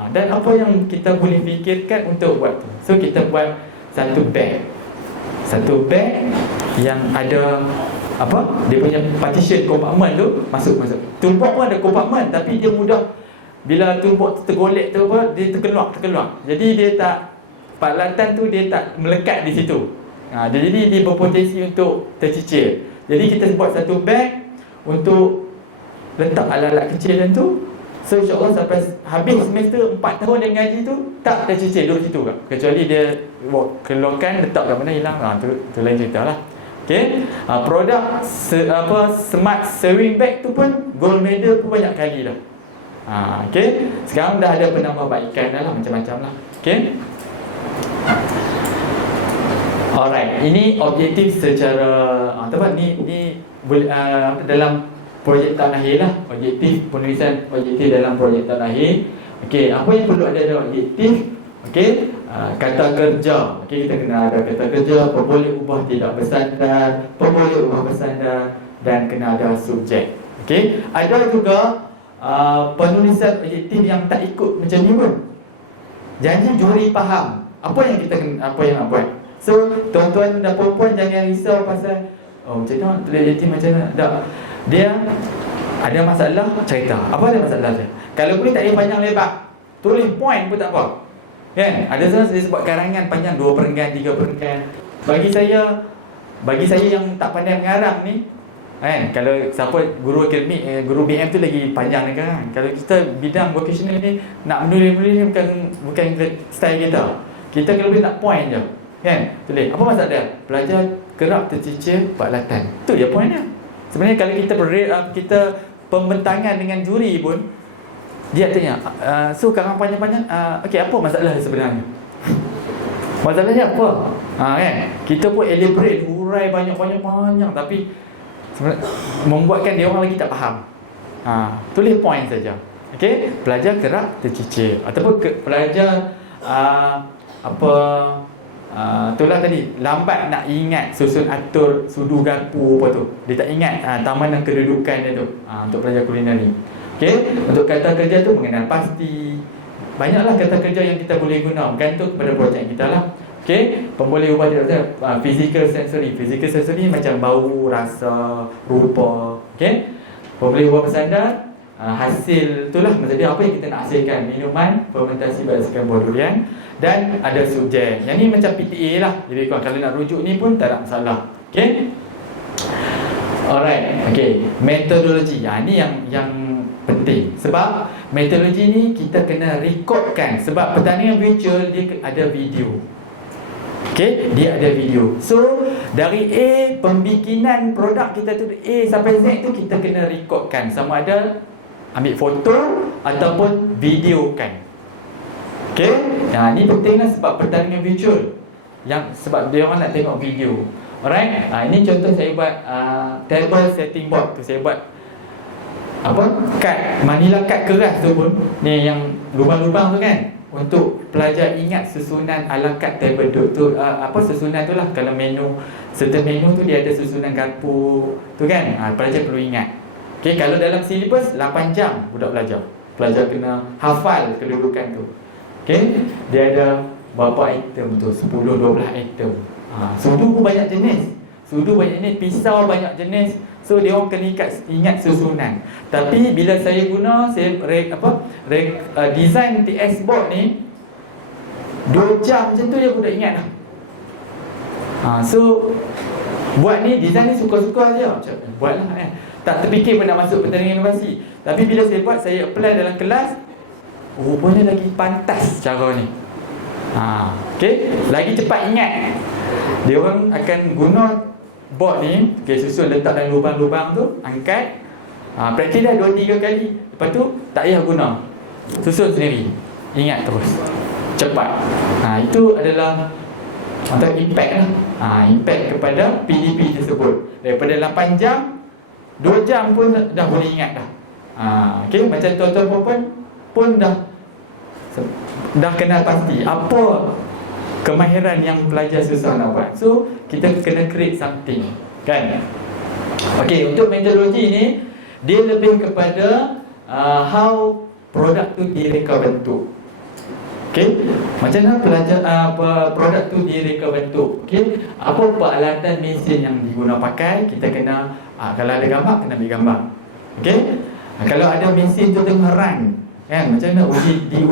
Dan apa yang kita boleh fikirkan untuk buat tu? So kita buat satu bag yang ada apa? Dia punya partition compartment tu masuk. Toolbox pun ada compartment, tapi dia mudah bila toolbox tu tergolek tu apa, dia terkeluar. Jadi dia tak, peralatan tu dia tak melekat di situ. Jadi dia berpotensi untuk tercicir. Jadi kita buat satu bag untuk letak alat-alat kecil macam tu. So insyaAllah sampai habis semester 4 tahun dia mengaji tu, tak tercicir duduk situ kan. Kecuali dia keluarkan, letak kat mana hilang, tu lain cerita lah. Okay. Produk smart sewing bag tu pun gold medal pun banyak kali dah. Okay. Sekarang dah ada penambahbaikan dah lah, macam-macam lah. Okay. Alright, ini objektif secara ni dalam projek tahun akhir lah. Penulisan objektif dalam projek tahun akhir. Okey, apa yang perlu ada dalam objektif? Okey, kata kerja. Okey, kita kena ada kata kerja, boleh ubah tidak bersandar, boleh ubah bersandar, dan kena ada subjek. Okey, ada juga penulisan objektif yang tak ikut macam ni pun. Janji juri faham apa yang nak buat. So, tuan-tuan dan puan-puan jangan risau pasal macam mana tulis objektif macam mana. Tak. Dia ada masalah, cerita. Apa ada masalah dia? Kalau boleh tak payah panjang lebar, tulis point pun tak apa. Kan? Ada saya sebut karangan panjang 2 perenggan, 3 perenggan. Bagi saya yang tak pandai mengarang ni, kan? Kalau siapa guru akademik, guru BM tu lagi panjang kan. Kalau kita bidang vocational ni nak menulis bukan style kita. Kita kalau boleh nak point je. Kan? Tulis. Apa masalah dia? Pelajar kerap tercicir peralatan. Tu je point dia. Sebenarnya kalau kita pembentangan dengan juri pun, dia tanya, so karang panjang-panjang, okey, apa masalah sebenarnya? Masalahnya apa? Kan? Kita pun elaborate, hurai banyak-banyak, tapi membuatkan dia orang lagi tak faham. Tulis point saja. Okey, pelajar kerap tercicir ataupun pelajar itulah tadi, lambat nak ingat susun atur sudu garpu apa tu. Dia tak ingat taman dan kedudukan dia tu. Untuk pelajar kulineri. Okey, untuk kata kerja tu mengenal pasti. Banyaklah kata kerja yang kita boleh guna, bergantung kepada projek kita lah. Okey, pemboleh ubah dia physical sensory. Physical sensory macam bau, rasa, rupa. Okey. Pemboleh ubah bersandar, hasil itulah maksudnya apa yang kita nak hasilkan, minuman fermentasi berdasarkan buah durian. Dan ada subjek. Yang ni macam PTA lah. Jadi kalau nak rujuk ni pun tak ada masalah. Okay. Alright. Okay. Metodologi. Ni yang penting. Sebab metodologi ni kita kena rekodkan. Sebab pertandingan virtual dia ada video. Okay. Dia ada video. So dari A, pembikinan produk kita tu A sampai Z tu kita kena rekodkan. Sama ada ambil foto ataupun videokan. Okay. Ni pentinglah sebab pertandingan virtual. Sebab dia orang nak tengok video. Alright. Ini contoh saya buat table setting board tu. Saya buat kad, manila kad keras tu pun. Ni yang lubang-lubang tu kan. Untuk pelajar ingat susunan ala kad table tu. Susunan tu lah. Kalau menu, certain menu tu dia ada susunan garpu tu kan. Pelajar perlu ingat. Okay. Kalau dalam silibus 8 jam budak belajar. Pelajar kena hafal kedudukan tu. Okay, dia ada berapa item tu? 10-12 item. Sudu pun banyak jenis. Pisau banyak jenis. So dia orang kena ingat susunan. Tapi bila saya guna design TS board ni 2 jam macam tu dia pun dah ingat dah. So buat ni design ni suka-suka aja. Buatlah kan. Tak terfikir pun nak masuk pertandingan inovasi. Tapi bila saya buat, saya apply dalam kelas, rupanya lagi pantas cara ni. Okay, lagi cepat ingat. Dia orang akan guna board ni, okay, susun letak dalam lubang-lubang tu, angkat. Praktis dah 2-3 kali, lepas tu tak payah guna, susun sendiri, ingat terus, cepat. Itu adalah antara impact lah. Impact kepada PDP tersebut. Daripada 8 jam, 2 jam pun dah boleh ingat dah. Okay, macam tuan-tuan perempuan pun dah kenal pasti apa kemahiran yang pelajar susah nak buat. So kita kena create something, kan? Okay, untuk metodologi ni dia lebih kepada how produk tu direka bentuk. Okay, macam mana pelajar produk tu direka bentuk. Okay, apa peralatan mesin yang diguna pakai, kita kena kalau ada gambar kena ambil gambar. Okay, kalau ada mesin tu tengah run, kan, macam mana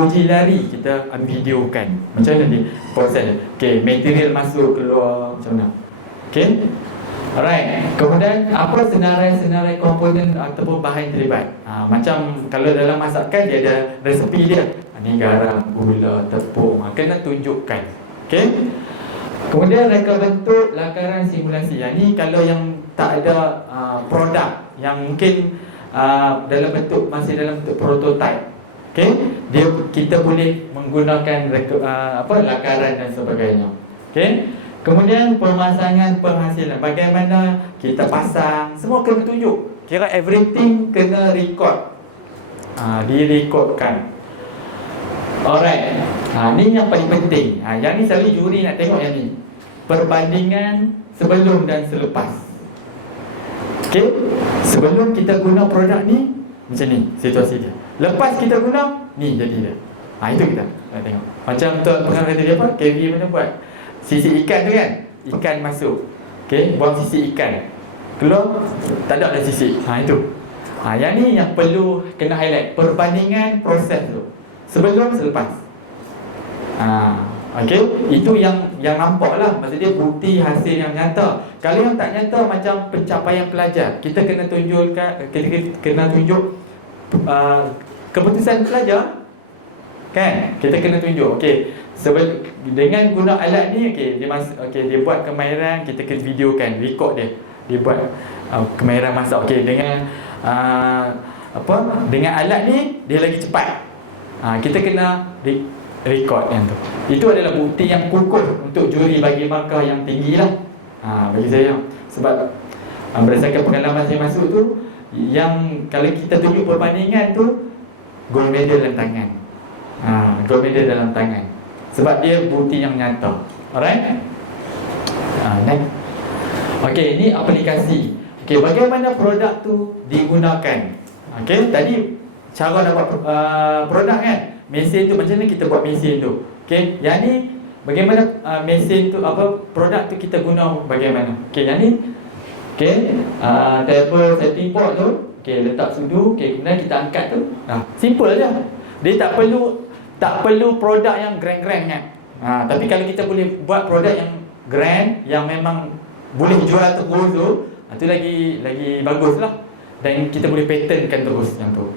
uji lari, kita videokan macam mana dia proses. Okay, material masuk keluar macam mana. Okay, alright. Kemudian apa senarai komponen ataupun bahan terlibat. Macam kalau dalam masakan dia ada resepi dia. Ni garam, gula, tepung, kena tunjukkan. Okay. Kemudian reka bentuk, lakaran, simulasi. Yang ni kalau yang tak ada produk yang mungkin dalam bentuk masih dalam bentuk prototype. Okay. Kita boleh menggunakan lakaran dan sebagainya. Okay. Kemudian pemasangan penghasilan, bagaimana kita pasang, semua kena tunjuk. Kira everything kena record, direkodkan. Alright, ni yang paling penting. Yang ni selalu juri nak tengok yang ni, perbandingan sebelum dan selepas. Okay, sebelum kita guna produk ni macam ni situasi dia, lepas kita guna ni jadi dia. Itu kita nak tengok. Macam pengarah kata dia apa, KV mana buat sisi ikan tu kan, ikan masuk, okay, buang sisi ikan, keluar tak ada sisi. Itu. Yang ni yang perlu kena highlight, perbandingan proses tu, sebelum selepas. Okay, itu yang nampak lah. Maksudnya bukti hasil yang nyata. Kalau yang tak nyata macam pencapaian pelajar, kita kena tunjukkan, kita kena tunjuk keputusan pelajar, kan? Kita kena tunjuk. Okay, dengan guna alat ni, dia buat kemahiran, kita kena videokan, record dia. Dia buat kemahiran masak. Okay, dengan dengan alat ni dia lagi cepat. Kita kena record yang tu. Itu adalah bukti yang kukuh untuk juri bagi markah yang tinggi lah, bagi saya. Sebab berdasarkan pengalaman saya masuk tu, yang kalau kita tunjuk perbandingan tu, gold medal dalam tangan. Gold medal dalam tangan, sebab dia bukti yang nyata. Alright. Next. Okay, ini aplikasi. Okay, bagaimana produk tu digunakan. Okay, tadi cara dapat produk kan, mesin tu macam mana kita buat mesin tu. Okay, yang ni bagaimana mesin tu, produk tu kita guna bagaimana. Okay, yang ni, okay, table setting pot tu, okay, letak sudu, okay, kemudian kita angkat tu. Simple je. Dia tak perlu produk yang grand-grand kan. Tapi kalau kita boleh buat produk yang grand, yang memang boleh jual terus tu, itu lagi bagus lah. Dan kita boleh patentkan terus yang tu.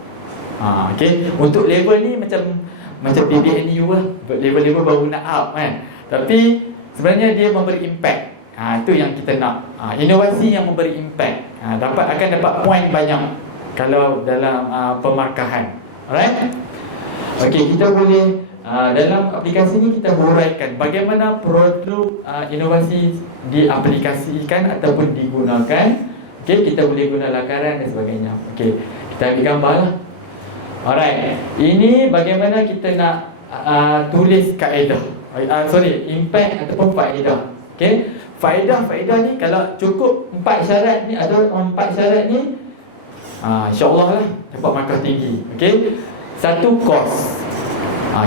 Okay, untuk level ni macam PBNU lah, level-level baru nak up kan. Tapi sebenarnya dia memberi impact. Itu yang kita nak. Inovasi yang memberi impact. Akan dapat point banyak kalau dalam pemarkahan. Alright. Okay, kita boleh dalam aplikasi ni kita huraikan bagaimana produk inovasi diaplikasikan ataupun digunakan. Okay, kita boleh guna lakaran dan sebagainya. Okay, kita ambil gambar lah. Alright, ini bagaimana kita nak tulis kaedah, impact ataupun faedah. Okay, faedah ni kalau cukup 4 syarat ni atau 4 syarat ni, insyaAllah lah dapat markah tinggi. Okay, satu, kos.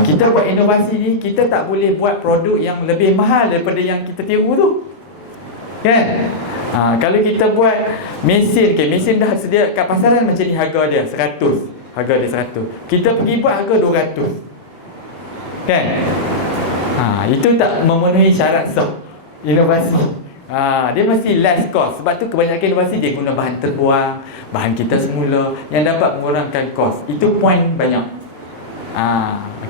Kita buat inovasi ni, kita tak boleh buat produk yang lebih mahal daripada yang kita tiru tu, kan? Kalau kita buat mesin, mesin dah sedia kat pasaran macam ni, harga dia 100. Harga dia 100. Kita pergi buat harga 200. Kan? Itu tak memenuhi syarat sah inovasi. Dia mesti less cost. Sebab tu kebanyakan inovasi dia guna bahan terbuang, bahan kita semula, yang dapat mengurangkan kos. Itu point banyak.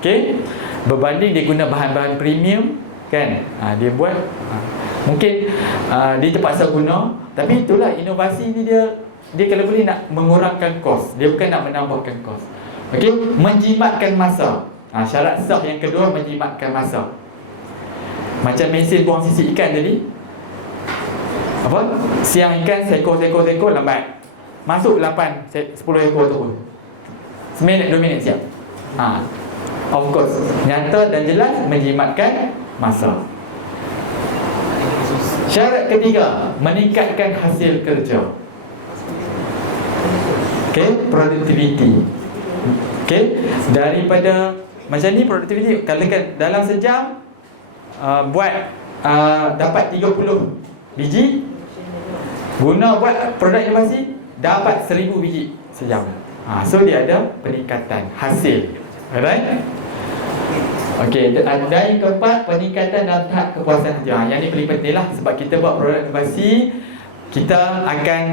Okay, berbanding dia guna bahan-bahan premium, kan? Dia buat mungkin dia terpaksa guna. Tapi itulah inovasi ni, dia dia kalau boleh nak mengurangkan kos, dia bukan nak menambahkan kos. Okey, menjimatkan masa. Syarat sah yang kedua, menjimatkan masa. Macam mesin buang sisik ikan tadi, apa? Siang ikan seekor lambat. Masuk 8, 10 ekor tu pun. Seminit 2 minit siap. Of course, nyata dan jelas menjimatkan masa. Syarat ketiga, meningkatkan hasil kerja. Okey, productivity. Okey, daripada macam ni productivity, kalau dalam sejam buat dapat 30 biji, guna buat produk inovasi dapat 1000 biji sejam. So dia ada peningkatan hasil. Alright? Okey, dan yang keempat, peningkatan dalam tahap kepuasan hati. Yang ni paling penting lah, sebab kita buat produk inovasi, kita akan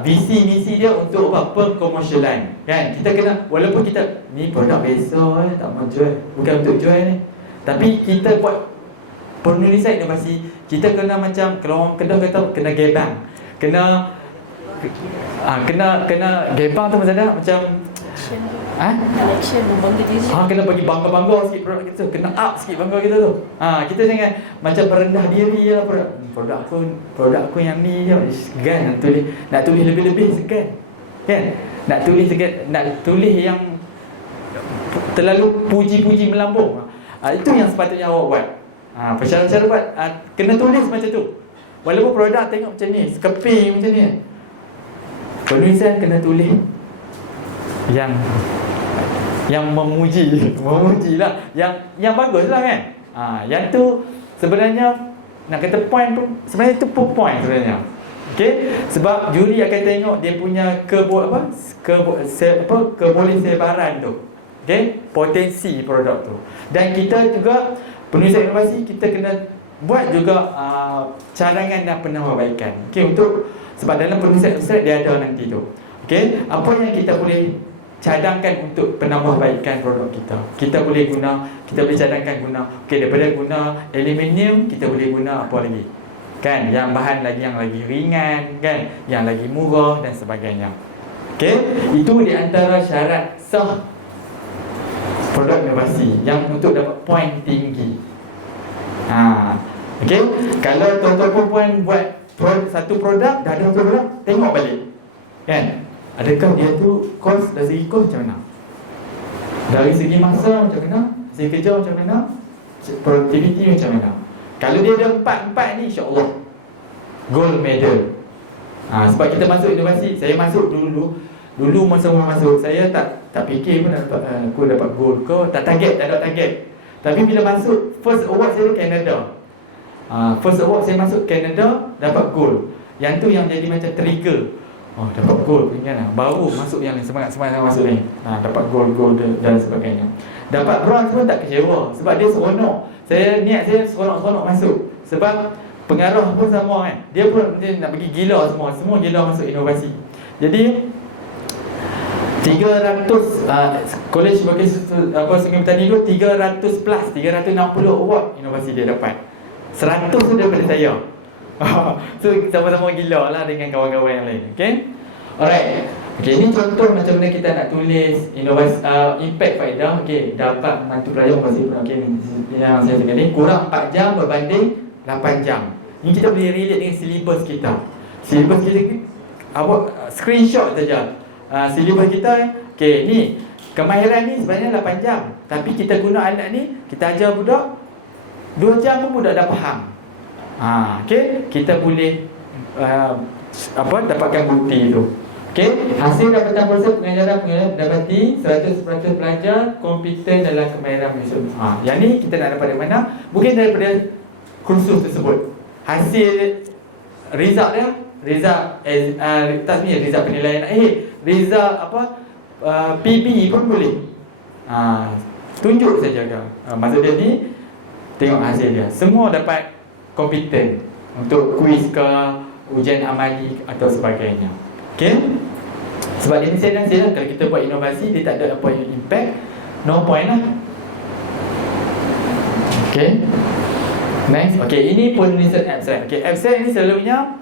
visi misi dia untuk apa? Pengkomersialan. Kan? Kita kena, walaupun kita ni produk biasa tak mau jual, bukan untuk jual ni. Tapi kita buat penulisan inovasi, kita kena macam kalau orang Kedah kata kena gebang. Kena gebang tu macam Collection bangga diri. kena bagi bangga sikit produk kita, kena up sikit bangga kita tu. Kita jangan macam merendah diri lah produk aku yang ni je. Segan nak tulis lebih-lebih, segan. Kan? Nak tulis yang terlalu puji-puji melambung. Itu yang sepatutnya awak buat. Cara-cara buat kena tulis macam tu. Walaupun produk tengok macam ni, sekeping macam ni, penulisan kena tulis yang memuji lah, yang bagus lah kan. Yang tu sebenarnya nak kata point pun, sebenarnya itu pun point sebenarnya. Okey, sebab juri akan tengok dia punya kebolesebaran tu. Okey, potensi produk tu. Dan kita juga penulisan inovasi, kita kena buat juga cadangan dan penambahbaikan. Okey, untuk sebab dalam penulisan abstrak dia ada nanti tu. Okey, apa yang kita boleh cadangkan untuk penambahbaikan produk kita. Kita boleh cadangkan guna, daripada guna aluminium, kita boleh guna apa lagi? Kan, yang bahan yang lagi ringan, kan, yang lagi murah dan sebagainya. Okey, itu di antara syarat sah produk inovasi yang untuk dapat poin tinggi. Okey, kalau tuan-tuan perempuan buat satu produk, dah ada satu produk, tengok balik. Kan? Adakah dia tu dari segi kos macam mana? Dari segi masa macam mana? Segi kerja macam mana? Productivity macam mana? Kalau dia ada empat ni, insya-Allah gold medal. Sebab kita masuk inovasi, saya masuk dulu masa masuk, saya tak fikir pun aku dapat gold ke, tak ada target. Tapi bila masuk first award saya Canada. First award saya masuk Canada, dapat gold. Yang tu yang jadi macam trigger. Dapat gold, ingatlah. Baru masuk yang semangat masuk ni. Dapat gold dan sebagainya. Dapat bronze pun tak kecewa, sebab dia seronok. Niat saya seronok masuk. Sebab pengarah pun sama kan. Dia pun nak bagi gila semua gila masuk inovasi. Jadi 300 college bagi Sungai Petani tu 300 plus 360 award inovasi dia dapat. 100 tu daripada saya. So sama-sama gila lah dengan kawan-kawan yang lain. Okay? Alright. Okay, ini contoh macam mana kita nak tulis inovasi, impact faedah. Okay, dapat membantu pelajar masih. Okay, yang saya cakap ni kurang 4 jam berbanding 8 jam. Ini kita boleh relate dengan syllabus kita. Syllabus kita awak screenshot saja. Syllabus kita, okay, ni kemahiran ni sebenarnya 8 jam. Tapi kita guna alat ni, kita ajar budak 2 jam pun budak dah faham. Okay, kita boleh dapatkan bukti itu. Okay, hasil dapatan proses pengajaran dapati 100% pelajar kompeten dalam kemahiran Malaysia. Yang ni kita nak dapat dari mana? Bukan daripada kursus tersebut. Hasil result dia, result penilaian akhir, result PB pun boleh. Tunjuk saja kan. Maksud dia ni, tengok hasil dia. Semua dapat kompeten untuk kuis ke, ujian amali atau sebagainya. Okay? Sebab ini saya dah kalau kita buat inovasi, dia tak ada apa yang impact, no point lah. Okay? Next. Okay, ini penulisan abstrak. Okay, abstrak ni selalunya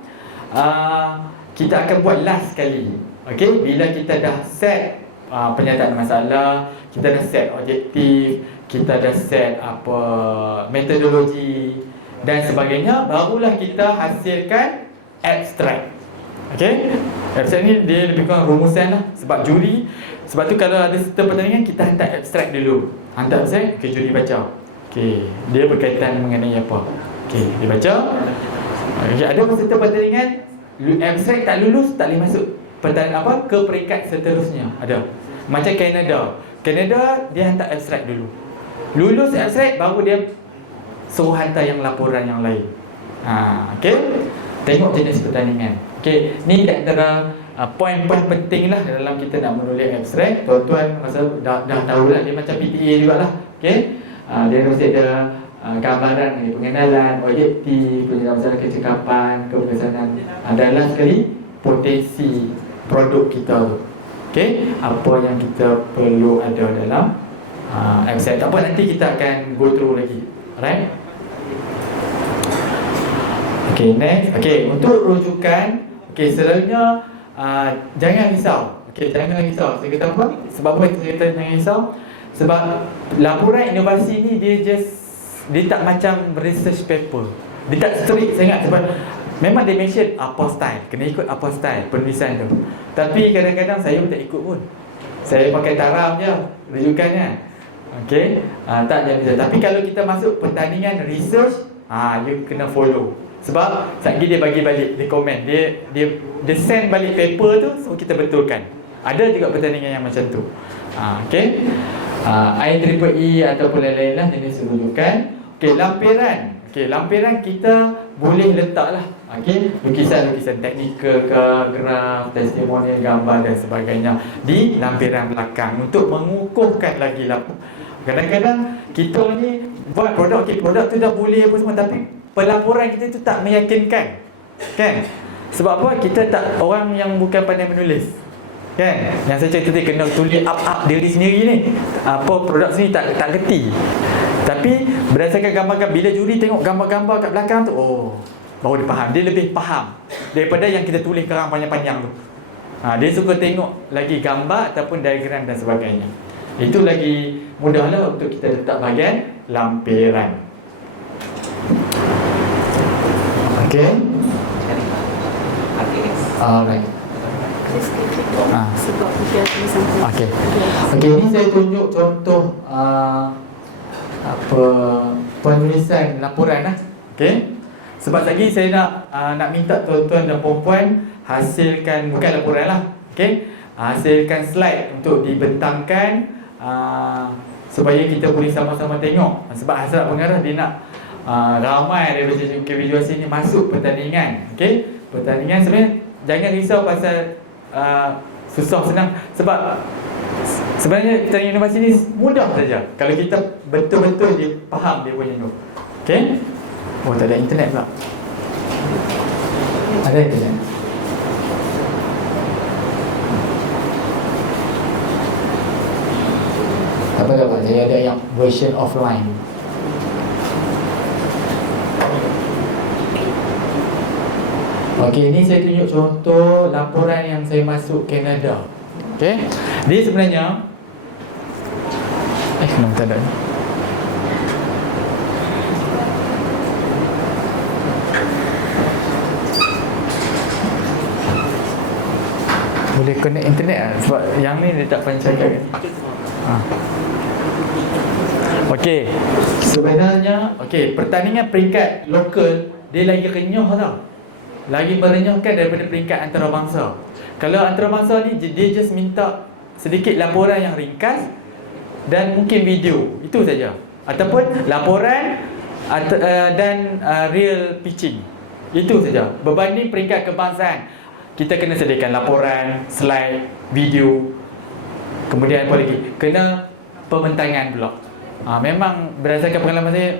kita akan buat last sekali. Okey, bila kita dah set penyataan masalah, kita dah set objektif, kita dah set apa metodologi dan sebagainya, barulah kita hasilkan abstrak. Okey, abstrak ni dia lebih kurang rumusan lah. Sebab juri, sebab tu kalau ada serta pertandingan, kita hantar abstrak dulu. Hantar abstrak, okay, juri baca. Okey, dia berkaitan mengenai apa. Okey, dia baca. Okay, ada peserta pertandingan abstrak tak lulus, tak boleh masuk ke peringkat seterusnya. Ada. Macam Kanada dia hantar abstrak dulu. Lulus abstrak baru dia suruh hantar yang laporan yang lain. Okey. Tengok jenis pertandingan. Okey, ni di antara poin-poin penting lah dalam kita nak menulis abstrak. Tuan-tuan rasa dah tahu lah, dia macam PTA jugalah. Okey. Dia mesti ada gambaran, pengenalan, objektif, penjelasan kecekapan, keberkesanan. Adalah sekali potensi produk kita tu. Okey, apa yang kita perlu ada dalam abstrak. Tak apa, nanti kita akan go through lagi. Alright. Okey, next. Okey, untuk rujukan, okey, selalunya jangan risau. Okey, jangan risau. Saya kata apa? Sebab apa saya kata jangan risau? Sebab laporan inovasi ni dia tak macam research paper. Dia tak strict sangat sebab memang dia mention apa style, kena ikut apa style penulisan tu. Tapi kadang-kadang saya pun tak ikut pun. Saya pakai taram je rujukannya. Okey, tak jadi bisa. Tapi kalau kita masuk pertandingan research, you kena follow. Sebab sekali dia bagi balik, dia komen, dia send balik paper tu, so kita betulkan. Ada juga pertandingan yang macam tu. Okey. IEEE ataupun lain-lain lah jenis rujukan. Okey, lampiran. Okey, lampiran kita boleh letaklah. Okey, lukisan-lukisan teknikal ke, graf, testimonial, gambar dan sebagainya di lampiran belakang untuk mengukuhkan lagi lah. Kadang-kadang kita ni buat produk, okey, produk tu dah boleh apa semua, tapi pelaporan kita tu tak meyakinkan. Kan? Sebab apa? Kita tak, orang yang bukan pandai menulis. Kan? Yang saya cerita tadi, kena tulis up diri sendiri ni. Apa produk sini tak gerti. Tapi berdasarkan gambar-gambar, bila juri tengok gambar-gambar kat belakang tu, baru dia faham. Dia lebih faham daripada yang kita tulis kerang panjang-panjang tu. Dia suka tengok lagi gambar ataupun diagram dan sebagainya. Itu lagi mudahlah untuk kita letak bahagian lampiran. Okay. Alright. Sebab dia tulisan. Okay. Okay, ini saya tunjuk contoh penulisan laporan lah. Okay. Sebab lagi saya nak minta tuan-tuan dan puan-puan hasilkan, bukan laporan lah. Okay. Hasilkan slide untuk dibentangkan supaya kita boleh sama-sama tengok. Sebab hasrat pengarah dia nak ramai daripada KVJUIC ni masuk pertandingan. Okey, pertandingan sebenarnya jangan risau pasal susah senang, sebab sebenarnya pertandingan inovasi ni mudah saja kalau kita betul-betul dia faham dia punya tu. Okey. Tak ada internet pula. Ada internet. Apa saya ada yang version offline. Okey, ini saya tunjuk contoh laporan yang saya masuk Kanada. Okey. Dia sebenarnya kenapa tak ada ni? Boleh connect internet lah, sebab yang ni dia tak pancarkan. Okey. Sebenarnya pertandingan peringkat lokal dia lagi renyah tau. Lagi merenyahkan daripada peringkat antarabangsa. Kalau antarabangsa ni dia just minta sedikit laporan yang ringkas dan mungkin video, itu saja. Ataupun laporan dan real pitching. Itu saja. Berbanding peringkat kebangsaan, kita kena sediakan laporan, slide, video. Kemudian apa lagi? Kena pembentangan pula. Memang berdasarkan pengalaman saya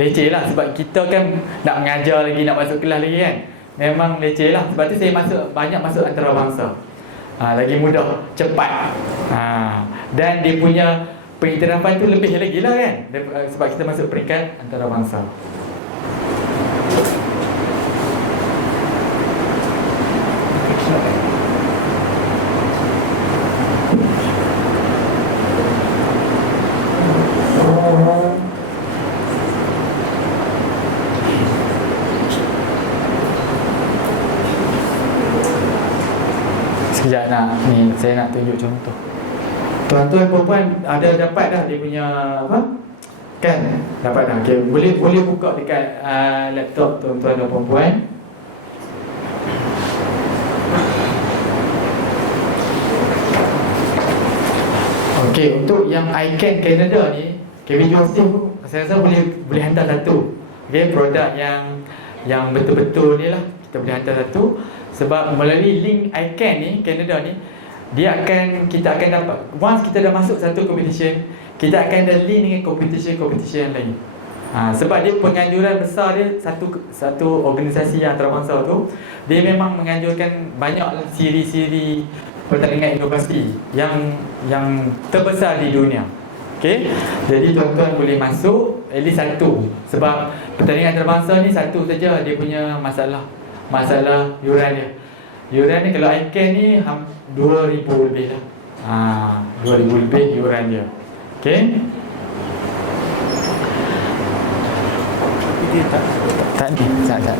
leceh lah, sebab kita kan nak mengajar lagi, nak masuk kelas lagi kan. Memang leceh lah. Sebab tu saya banyak masuk antarabangsa. Lagi mudah, cepat. Dan dia punya pengiktirafan tu lebih lagi lah kan, sebab kita masuk peringkat antarabangsa. Sekejap ni saya nak tunjuk contoh. Tuan-tuan perempuan ada dapat dah dia punya apa? Kan? Dapat dah. Okay. Boleh buka dekat laptop tuan-tuan dan perempuan. Okey, untuk yang iCan Canada ni, Kevin Joseph saya rasa boleh hantar satu. Okey, produk yang betul-betul ni lah kita boleh hantar satu. Sebab melalui link iCan ni, Canada ni, kita akan dapat, once kita dah masuk satu competition, kita akan ada link dengan competition lain. Sebab dia penganjuran besar dia, satu organisasi yang antarabangsa tu, dia memang menganjurkan banyaklah siri-siri pertandingan inovasi yang terbesar di dunia. Okey, jadi tuan-tuan boleh masuk at least satu. Sebab pertandingan antarabangsa ni satu saja dia punya masalah yuran dia. Yuran ni kalau iCan ni 2,000 lebih lah. 2,000 lebih yuran dia. Okey. Dia tak ni. Tak.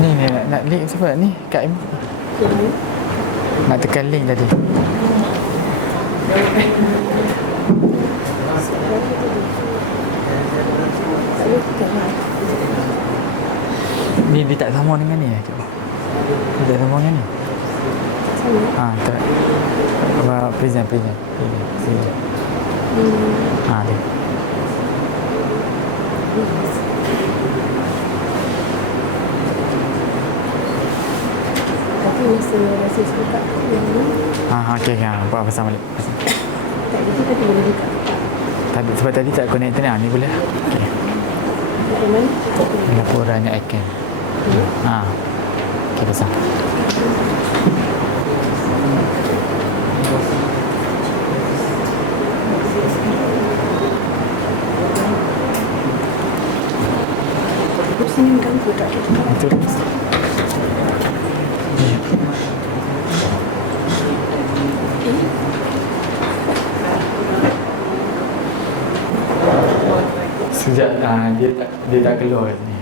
Ni nak link sebab ni kat nak tekan link tadi. Ni dia tak sama dengan ni cuba. Dia tak sama dengan ni. Tak. Present. Sini. Dia. Tapi masa buka yang ni. Okey, buat pasang balik. Tadi kita boleh buka. Sebab tadi tak connect ni. Ni boleh. Okey. Bagaimana? Laporannya iCan. Okey, pasang. Kursi ni mengganggu tak kita? Betul. Sekejap, dia tak keluar kat sini.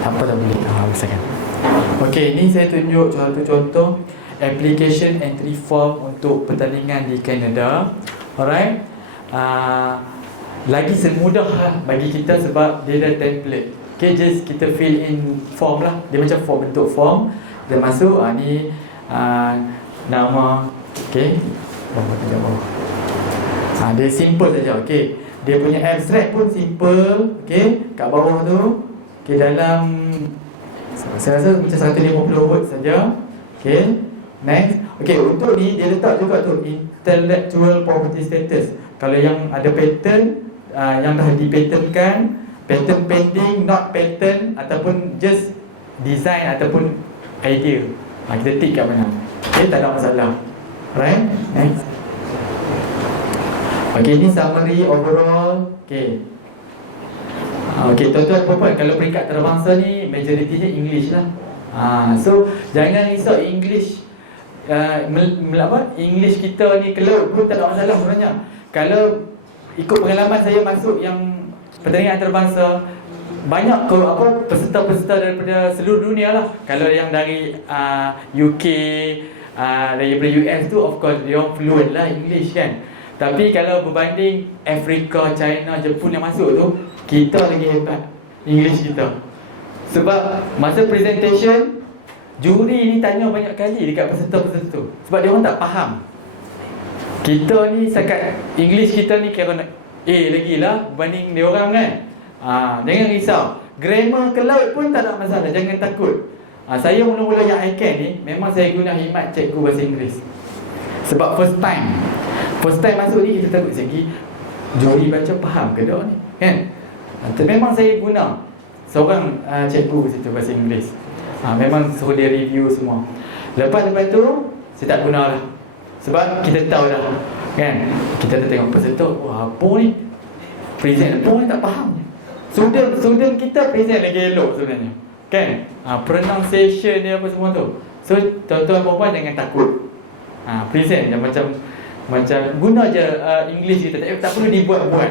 Apa tak boleh? Bahasakan. Okey, ni saya tunjuk contoh application entry form untuk pertandingan di Canada. Alright. Lagi semudah lah bagi kita sebab dia ada template. Okay, just kita fill in form lah. Dia macam form, bentuk form. Kita masuk, ni nama. Okay. Dia simple saja. Okay. Dia punya abstract pun simple. Okay. Kat bawah tu. Okay, dalam saya rasa macam 150 word saja. Okay. Next. Okay, untuk ni dia letak juga tu intellectual property status. Kalau yang ada patent, yang dah dipatentkan, patent pending, not patent, ataupun just design ataupun idea, kita tick kat mana. Okay, tak ada masalah. Right. Next. Okay, ni summary overall. Okay. Okay, tuan-tuan perempuan, kalau peringkat antarabangsa ni majoritinya English lah. So jangan risau English. English kita ni kelut pun tak ada masalah sebenarnya. Kalau ikut pengalaman saya masuk yang pertandingan antarabangsa, banyak peserta-peserta daripada seluruh dunia lah. Kalau yang dari UK, daripada US tu, of course dia fluent lah English kan. Tapi kalau berbanding Afrika, China, Jepun yang masuk tu, kita lagi hebat English kita. Sebab masa presentation, juri ni tanya banyak kali dekat peserta-peserta tu, sebab dia orang tak faham. Kita ni setakat English kita ni kira A lagi lah berbanding dia orang kan. Jangan risau. Grammar ke laut pun tak ada masalah, jangan takut. Saya mula-mula yang ICANN ni, memang saya guna khidmat cikgu bahasa Inggeris. Sebab first time masuk ni kita takut segi juri baca faham ke tak ni kan. Memang saya guna seorang cikgu situ bahasa Inggeris. Memang suruh dia review semua. Lepas tu saya tak guna lah, sebab kita tahu dah kan. Kita dah tengok peserta, wah apa ni, present apa ni tak faham. Student kita present lagi elok sebenarnya kan. Pronunciation dia apa semua tu. So tuan-tuan perempuan jangan takut. Present je macam guna je English kita, tak perlu dibuat-buat.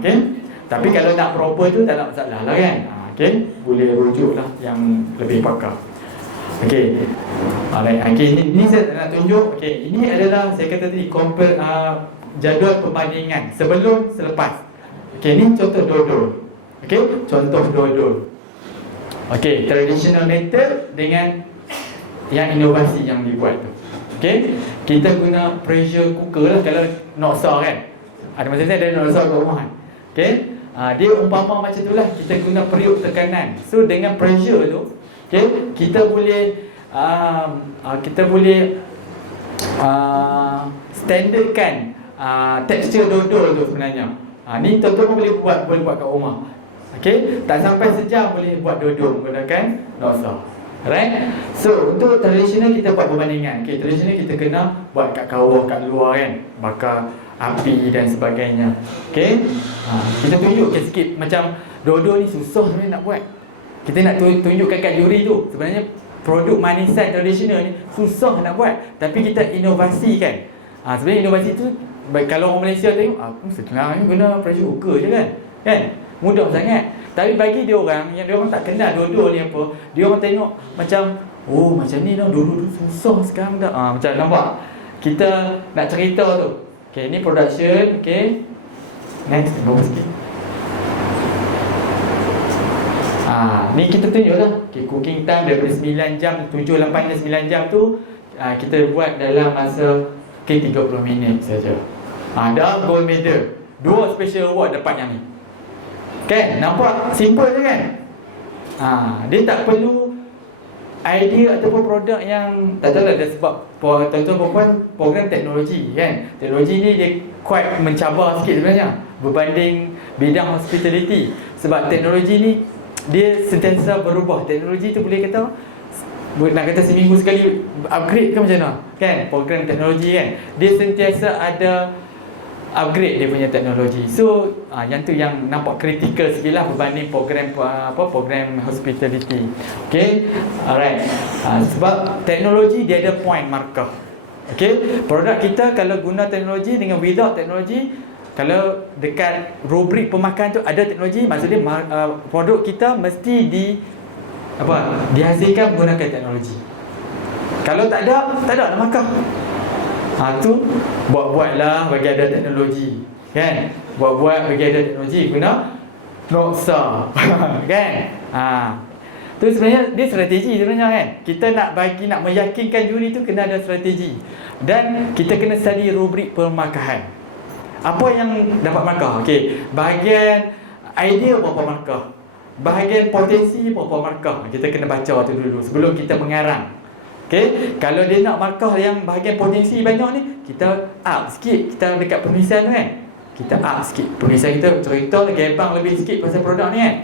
Okay. Tapi kalau nak proper tu tak ada masalah lah kan. Okay, boleh rujuk lah yang lebih pakar. Okay, alright. Okay, ini saya nak tunjuk. Okay, ini adalah saya kata tadi compare jadual perbandingan sebelum selepas. Okay, ini contoh dodol. Okay, contoh dodol. Okay, traditional method dengan yang inovasi yang dibuat tu. Okay, kita guna pressure cooker lah kalau noksa kan. Ada masa saya ada noksa kat rumah kan. Okay, dia umpama macam tu lah, kita guna periuk tekanan. So dengan pressure tu, okay, kita boleh standardkan tekstur dodol tu sebenarnya. Ni tuan-tuan boleh buat kat rumah. Okay, tak sampai sejam boleh buat dodol menggunakan noksa. Right? So untuk tradisional kita buat perbandingan. Okay, tradisional kita kena buat kat kawah, kat luar kan, bakar api dan sebagainya. Okay, kita tunjukkan sikit. Macam dodol ni susah sebenarnya nak buat. Kita nak tunjukkan kat juri tu, sebenarnya produk manisan tradisional ni susah nak buat, tapi kita inovasikan. Sebenarnya inovasi tu, kalau orang Malaysia tengok, senang guna pressure cooker je kan, mudah sangat. Tapi bagi dia orang yang dia orang tak kenal dodol ni apa, dia orang tengok macam, oh macam ni dah, dodol tu susah sekarang dah. Macam nampak kita nak cerita tu. Okay, ni production. Okay, next, bawa sikit. Ni kita tunjuk lah. Okay, cooking time daripada 9 jam, 7, 8 dan 9 jam tu kita buat dalam masa 30 minit saja. Dah gold medal, 2 special award dapat yang ni. Kan, nampak simple je kan. Dia tak perlu idea ataupun produk yang tak tahu lah, sebab tuan-tuan perempuan program teknologi kan. Teknologi ni dia quite mencabar sikit sebenarnya berbanding bidang hospitality. Sebab teknologi ni dia sentiasa berubah. Teknologi tu boleh kata, nak kata seminggu sekali upgrade ke macam mana kan, program teknologi kan. Dia sentiasa ada upgrade dia punya teknologi. So yang tu yang nampak kritikal sikit lah berbanding program program hospitality. Okay, alright. Sebab teknologi dia ada point markah. Okay, produk kita kalau guna teknologi dengan without teknologi, kalau dekat rubrik pemakan tu ada teknologi, maksudnya produk kita mesti dihasilkan menggunakan teknologi. Kalau tak ada markah. Tu buat-buatlah bagi ada teknologi kan. Buat-buat bagi ada teknologi guna noksa kan. Tu sebenarnya dia strategi sebenarnya kan. Kita nak meyakinkan juri tu kena ada strategi. Dan kita kena study rubrik permakahan. Apa yang dapat markah? Okey, bahagian idea berapa markah? Bahagian potensi berapa markah? Kita kena baca tu dulu sebelum kita mengarang. Okay, kalau dia nak markah yang bahagian potensi banyak ni, kita up sikit. Kita dekat penulisan tu kan, kita up sikit penulisan kita, cerita gebang lebih sikit pasal produk ni kan.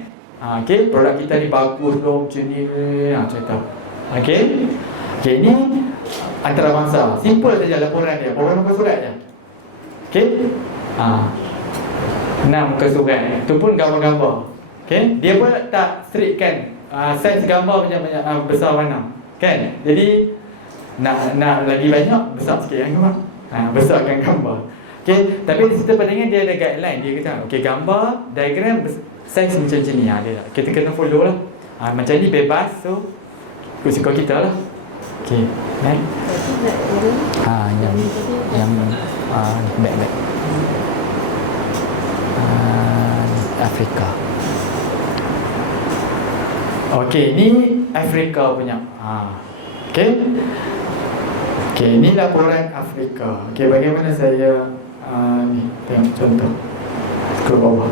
Okay, produk kita ni bagus loh macam ni, cerita. Okay, ni antarabangsa. Simple saja laporan dia, muka surat je. Okay, 6 muka surat, tu pun gambar-gambar. Okay, dia pun tak straight kan, saiz gambar macam besar mana kan. Jadi nak lagi banyak, besar sikit yang gambar, besarkan gambar. Okay, tapi di situ padanya dia ada guideline. Dia kata okay, gambar, diagram, saiz macam ni. Kita kena follow lah. Macam ni bebas, so ikut suka kita lah. Okay, next. Yang Back. Afrika. Okey, ni Afrika punya. Okey. Okey, ni laporan Afrika. Okey, bagaimana saya ni tengok contoh. Scroll bawah.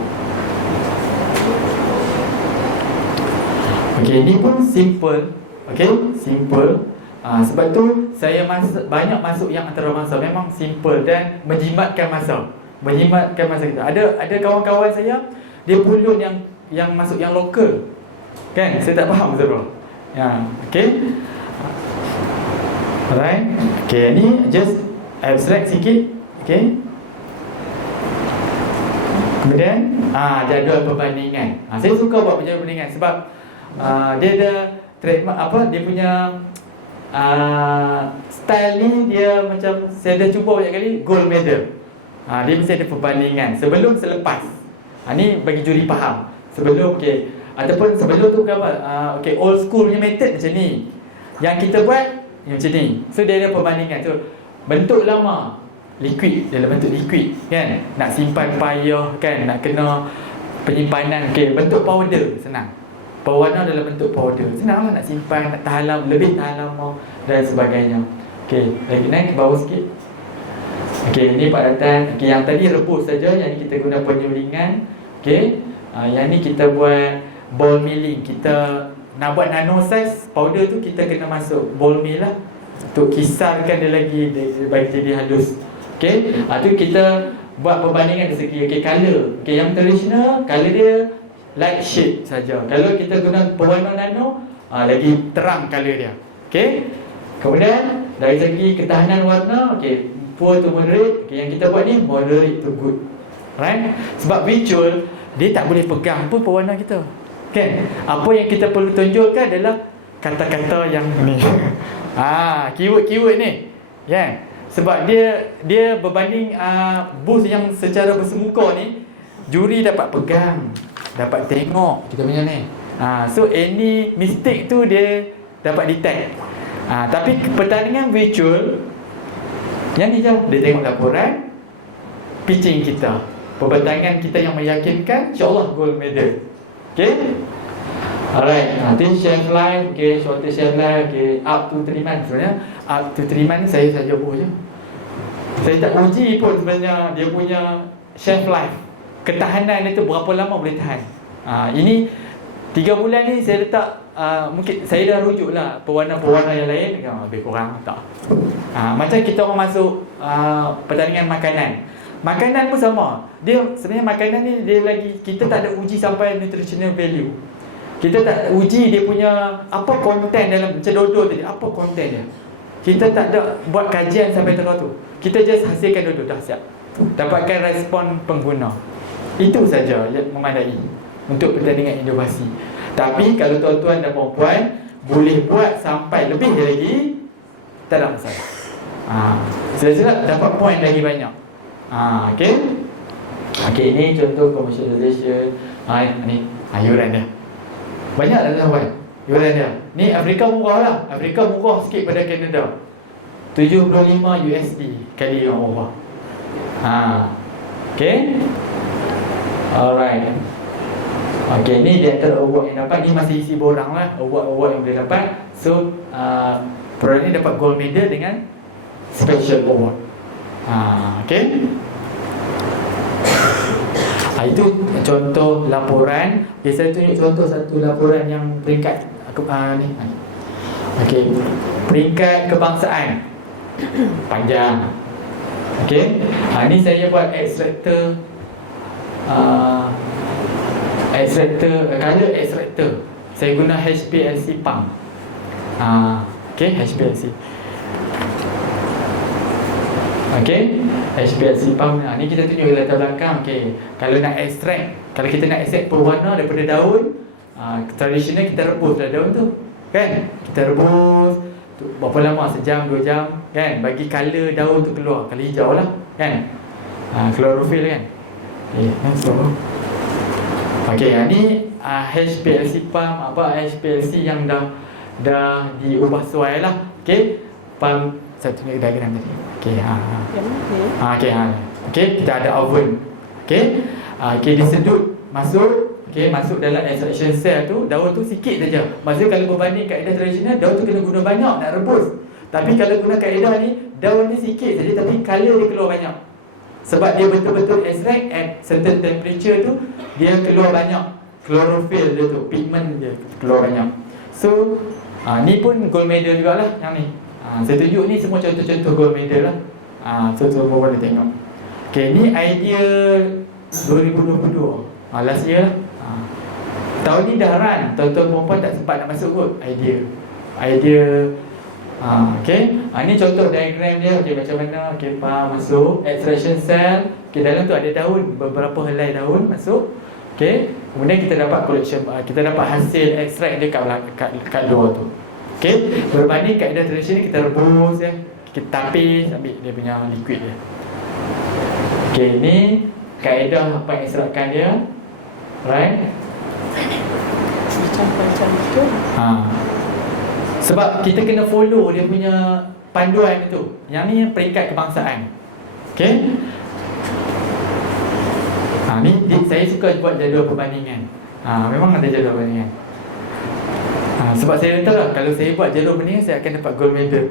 Okey, ni pun simple. Okey, simple. Sebab tu saya banyak masuk yang antarabangsa. Memang simple dan menjimatkan masa. Menjimatkan masa kita. Ada kawan-kawan saya, dia pulun yang masuk yang lokal. Kan? Saya tak faham betul. Ya, okey. Alright. Okey, ni just abstract sikit. Okey. Kemudian jadual perbandingan. Saya suka buat jadual perbandingan sebab dia ada trademark dia punya style ni dia macam saya dah cuba banyak kali gold medal. Dia mesti ada perbandingan sebelum selepas. Ni bagi juri faham. Sebelum ataupun sebelum tu apa? Old school punya method macam ni. Yang kita buat macam ni. So dia ada perbandingan. So bentuk lama liquid dalam bentuk liquid kan. Nak simpan payah kan, nak kena penyimpanan. Bentuk powder senang. Pewarna dalam bentuk powder. Senanglah nak simpan, nak tahan lama, lebih tahan lama dan sebagainya. Lagi naik ke bawah sikit. Ini padatan. Yang tadi rebus saja, yang ni kita guna penyulingan. Yang ni kita buat ball milling. Kita nak buat nano size powder tu, kita kena masuk ball mill lah untuk kisarkan dia lagi, dia bagi jadi halus. Tu kita buat perbandingan dari segi color. Yang tradisional color dia light shade saja. Kalau kita guna pewarna nano, lagi terang color dia. Kemudian dari segi ketahanan warna, poor to moderate. Yang kita buat ni moderate to good. Right? Sebab visual dia tak boleh pegang pun pewarna kita. Apa yang kita perlu tunjukkan adalah kata-kata yang ni. Keyword-keyword ni. Sebab dia berbanding booth yang secara bersemuka ni, juri dapat pegang, dapat tengok kita punya ni. So any mistake tu dia dapat detect. Tapi pertandingan virtual yang ni je, dia tengok laporan pitching kita, perbandangan kita yang meyakinkan, insya-Allah gold medal. Alright, nanti chef live, shorter chef live, up to 3 months. Sebenarnya up to 3 months saya saja buat je. Saya tak uji pun sebenarnya dia punya chef life, ketahanan dia tu berapa lama boleh tahan. Ini 3 bulan ni saya letak, mungkin saya dah rujuk lah pewarna-pewarna yang lain, lebih kurang tak. Macam kita orang masuk pertandingan makanan. Makanan pun sama. Dia sebenarnya makanan ni dia lagi, kita tak ada uji sampai nutritional value. Kita tak uji dia punya apa konten dalam macam dodol tadi, apa konten dia. Kita tak ada buat kajian sampai tengah tu. Kita just hasilkan dodol dah siap. Dapatkan respon pengguna. Itu saja yang memadai untuk pertandingan inovasi. Tapi kalau tuan-tuan dan puan-puan boleh buat sampai lebih lagi, tak ada masalah. Sila-sila dapat poin lagi banyak. Ini contoh commercialization. Ni yuran dia. Banyak tak tuan-tuan yuran dia. Ni Afrika murah lah. Afrika murah sikit pada Canada. 75 USD kali yang murah. Alright. Ni di antara award yang dapat. Ni masih isi borang lah, award-award yang boleh dapat. So produk ni dapat gold medal dengan special award. Itu contoh laporan. Saya tunjuk contoh satu laporan yang peringkat ni. Peringkat kebangsaan panjang. Ni saya buat extractor, color extractor. Saya guna HPLC pump. HPLC. HPLC pump. Ni kita tunjuk latar belakang. Kalau nak extract, kalau kita nak extract pewarna daripada daun, tradisional kita rebus dah daun tu. Kita rebus berapa lama, sejam, 2 jam bagi color daun tu keluar, color hijau lah chlorophyll ni HPLC pump, HPLC yang dah diubah sesuai lah. Pump saya tunjuk diagram tadi. Okey, Yang mana? Okey, Okey, kita ada oven. Okey. Okey, disedut masuk. Okey, masuk dalam extraction cell tu, daun tu sikit saja. Maksudnya kalau berbanding kaedah tradisional, daun tu kena guna banyak nak rebus. Tapi kalau guna kaedah ni, daun ni sikit saja tapi color dia keluar banyak. Sebab dia betul-betul extract at certain temperature tu, dia keluar banyak. Chlorophyll dia tu, pigment dia keluar banyak. So, ni pun gold medal jugalah yang ni. Saya tunjuk ni semua contoh-contoh gold medal lah. So semua boleh tengok. Okay, ni idea 2022. Last year lah. Tahun ni dah run. Tuan-tuan perempuan tak sempat nak masuk kot idea. Okay, ni contoh diagram dia. Okay, macam mana masuk extraction cell. Okay, dalam tu ada daun, beberapa helai daun masuk. Okay, kemudian kita dapat collection, kita dapat hasil ekstrak dia kat luar tu. Okay, berbanding kaedah tradisional kita rebus ya, kita tapis, ambil dia punya liquid dia. Okay, ni kaedah pengekstrakan dia. Right? Macam tu. Sebab kita kena follow dia punya panduan tu. Yang ni peringkat kebangsaan. Okay? Ni saya suka buat jadual perbandingan. Memang ada jadual perbandingan. Sebab saya tahu lah, kalau saya buat jadual perbandingan, saya akan dapat gold medal.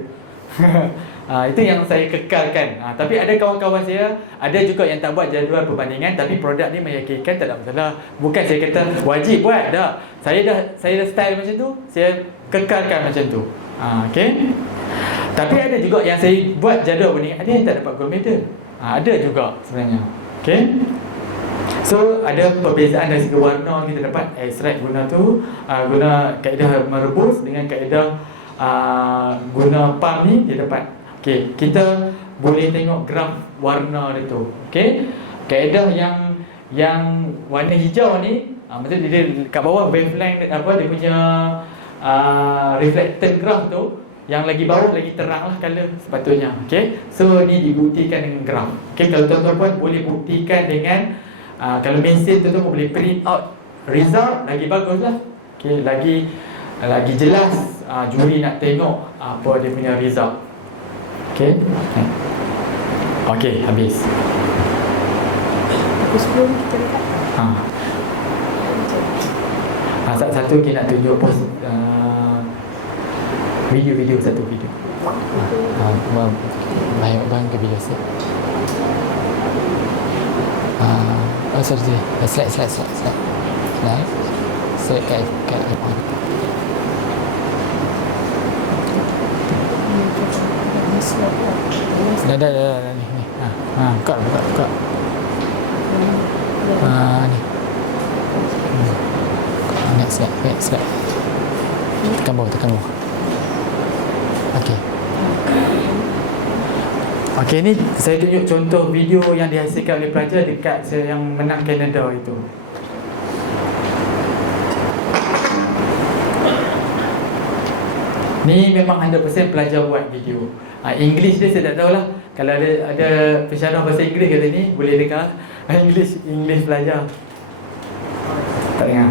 Itu yang saya kekalkan. Tapi ada kawan-kawan saya, ada juga yang tak buat jadual perbandingan, tapi produk ni meyakinkan, tak ada masalah. Bukan saya kata wajib buat, tak. Saya dah style macam tu, saya kekalkan macam tu. Okay. Tapi ada juga yang saya buat jadual perbandingan, ada yang tak dapat gold medal. Ada juga sebenarnya. Okay. So ada perbezaan dari segi warna. Kita dapat extract guna tu, guna kaedah merebus dengan kaedah guna pump ni, dia dapat. Okay, kita boleh tengok graf warna dia tu. Okay, kaedah yang warna hijau ni, maksudnya dia kat bawah wavelength dia punya reflected graph tu, yang lagi bawah lagi terang lah color sepatutnya. Okay, so ni dibuktikan dengan graf. Okay, kalau tuan-tuan boleh buktikan dengan kalau mesin tu boleh print out result, lagi bagus lah. Okay, lagi jelas juri nak tengok apa dia punya result. Okay. Okay, habis. Sebelum kita lihat. Satu kita nak tunjuk post video satu video. Banyak bang ke video set. Sorry. Slide. Slide kat iPhone. Dah ni. Buka. Ni. Next slide. Tekan bawah. Okey, ni saya tunjuk contoh video yang dihasilkan oleh pelajar dekat yang menang Canada itu. Ni memang 100% pelajar buat video. English dia saya tak tahulah. Kalau ada pensyarah bahasa Inggeris kata ni, boleh dengar. English pelajar. Tak dengar.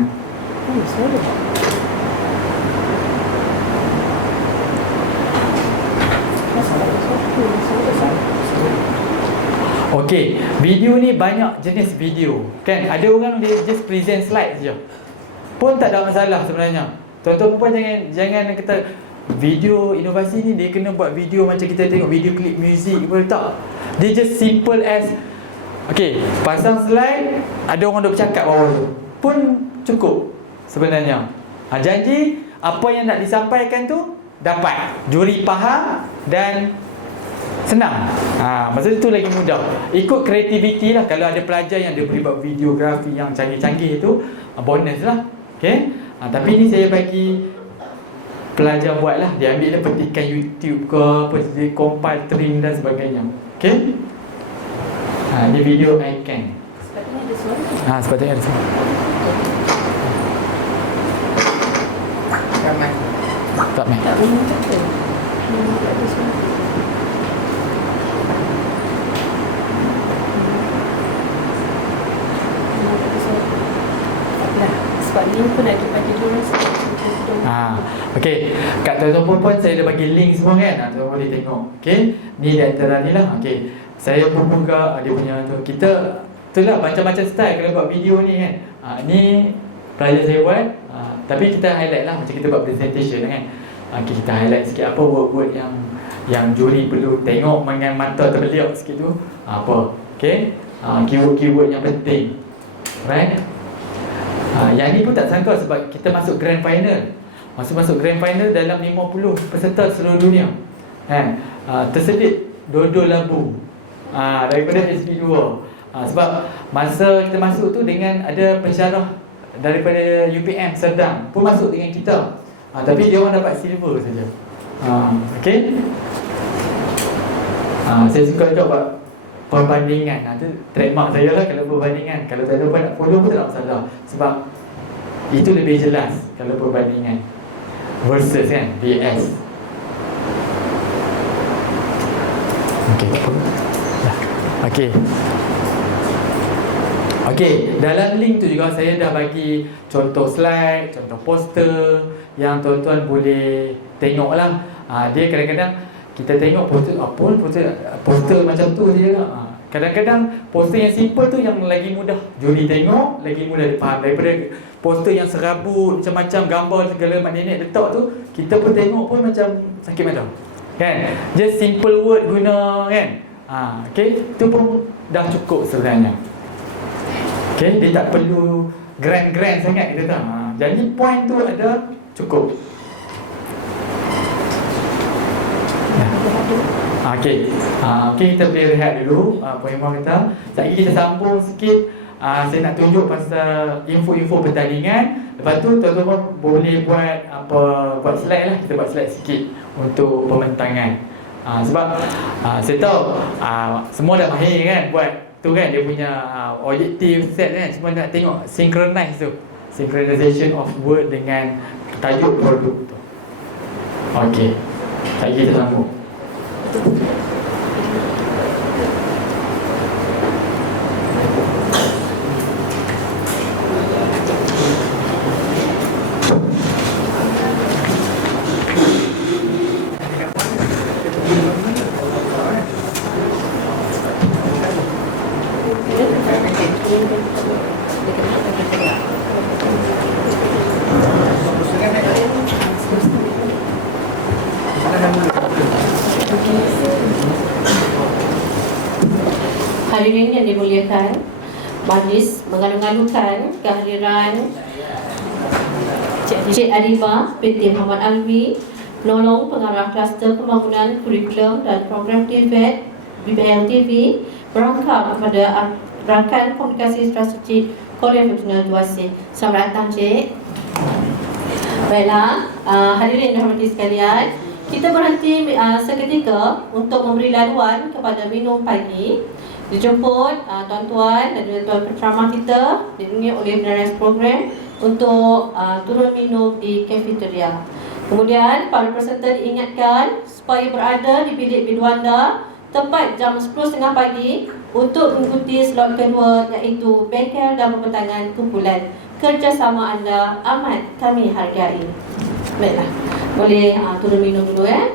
Okey, video ni banyak jenis video. Kan ada orang dia just present slide saja. Pun tak ada masalah sebenarnya. Tuan-tuan puan jangan kata video inovasi ni dia kena buat video macam kita tengok video klip muzik ke tak. Dia just simple as okey, pasang slide, ada orang duk bercakap bawah tu. Pun cukup sebenarnya. Janji apa yang nak disampaikan tu dapat. Juri faham dan senang. Maksud tu lagi mudah. Ikut kreativiti lah. Kalau ada pelajar yang dia boleh buat videografi yang canggih-canggih tu, bonus lah. Okay. Tapi ni saya bagi pelajar buat lah. Dia ambil dia petikan YouTube ke apa, dia compile, trim dan sebagainya. Okay. Ni video icon. Sepatutnya ada suara. Sepatutnya ada suara. Tak main. Tak boleh kata. Tak ada suara. Sebab ni pun nak bagi dia orang sebab Okey, kat tuan-tuan pun saya dah bagi link semua kan. Tuan boleh tengok. Okey, ni di antara ni lah. Okey, saya pun buka dia punya tu. Kita itulah macam-macam style kalau buat video ni kan. Ni pelajar saya buat. Tapi kita highlight lah macam kita buat presentation kan. Okey, kita highlight sikit apa word-word yang juri perlu tengok dengan mata terbeliak sikit tu. Apa? Okey. Keyword-keyword yang penting. Right? Yang ni pun tak sangka sebab kita masuk grand final. Masuk grand final dalam 50 peserta seluruh dunia. Kan? Terselit dodol labu. Daripada SP2. Sebab masa kita masuk tu dengan ada pensyarah daripada UPM Serdang pun masuk dengan kita. Tapi dia orang dapat silver saja. Okey. Saya suka juga buat perbandingan. Itu trademark saya lah kalau perbandingan. Kalau tak ada apa nak follow pun tak ada masalah. Sebab itu lebih jelas kalau perbandingan versus kan, VS. Okey. Okey, dalam link tu juga saya dah bagi contoh slide, contoh poster yang tuan-tuan boleh tengok lah. Dia kadang-kadang kita tengok poster macam tu je lah. Kadang-kadang poster yang simple tu yang lagi mudah juri tengok, lagi mudah dipaham daripada poster yang serabut, macam-macam gambar segala mak nenek letak tu, kita pun tengok pun macam sakit mata. Kan? Just simple word guna kan. Okey, tu pun dah cukup sebenarnya. Okey, dia tak perlu grand-grand sangat kita tahu. Jadi point tu ada cukup. Okey. Okey, kita boleh rehat dulu perkhidmatan kita. Sekejap kita sambung sikit. Saya nak tunjuk pasal info-info pertandingan. Lepas tu tuan-tuan boleh buat slide lah. Kita buat slide sikit untuk pembentangan. Sebab saya tahu semua dah mahir kan buat tu kan, dia punya objektif set kan. Cuma nak tengok synchronize tu, synchronization of word dengan tajuk produk tu. Okey, sekejap kita sambung. Hadirin yang dimuliakan, majlis mengalu-alukan kehadiran Cik Arifah binti Muhammad Alwi, penolong pengarah kluster pembangunan kurikulum dan program TVET BPL TV, berangkap kepada rakan komunikasi strategik Korea Futuna 2C. Selamat datang Cik. Baiklah, hadirin dan hormati sekalian, kita berhenti seketika untuk memberi laluan kepada minum pagi. Dijemput tuan-tuan dan tuan penceramah kita diiringi oleh penerangan program untuk turun minum di kafeteria. Kemudian para peserta diingatkan supaya berada di bilik bidu anda tepat jam 10.30 pagi untuk mengikuti slot kedua, iaitu bengkel dan pembentangan kumpulan. Kerjasama anda amat kami hargai. Baiklah, boleh turun minum dulu ya.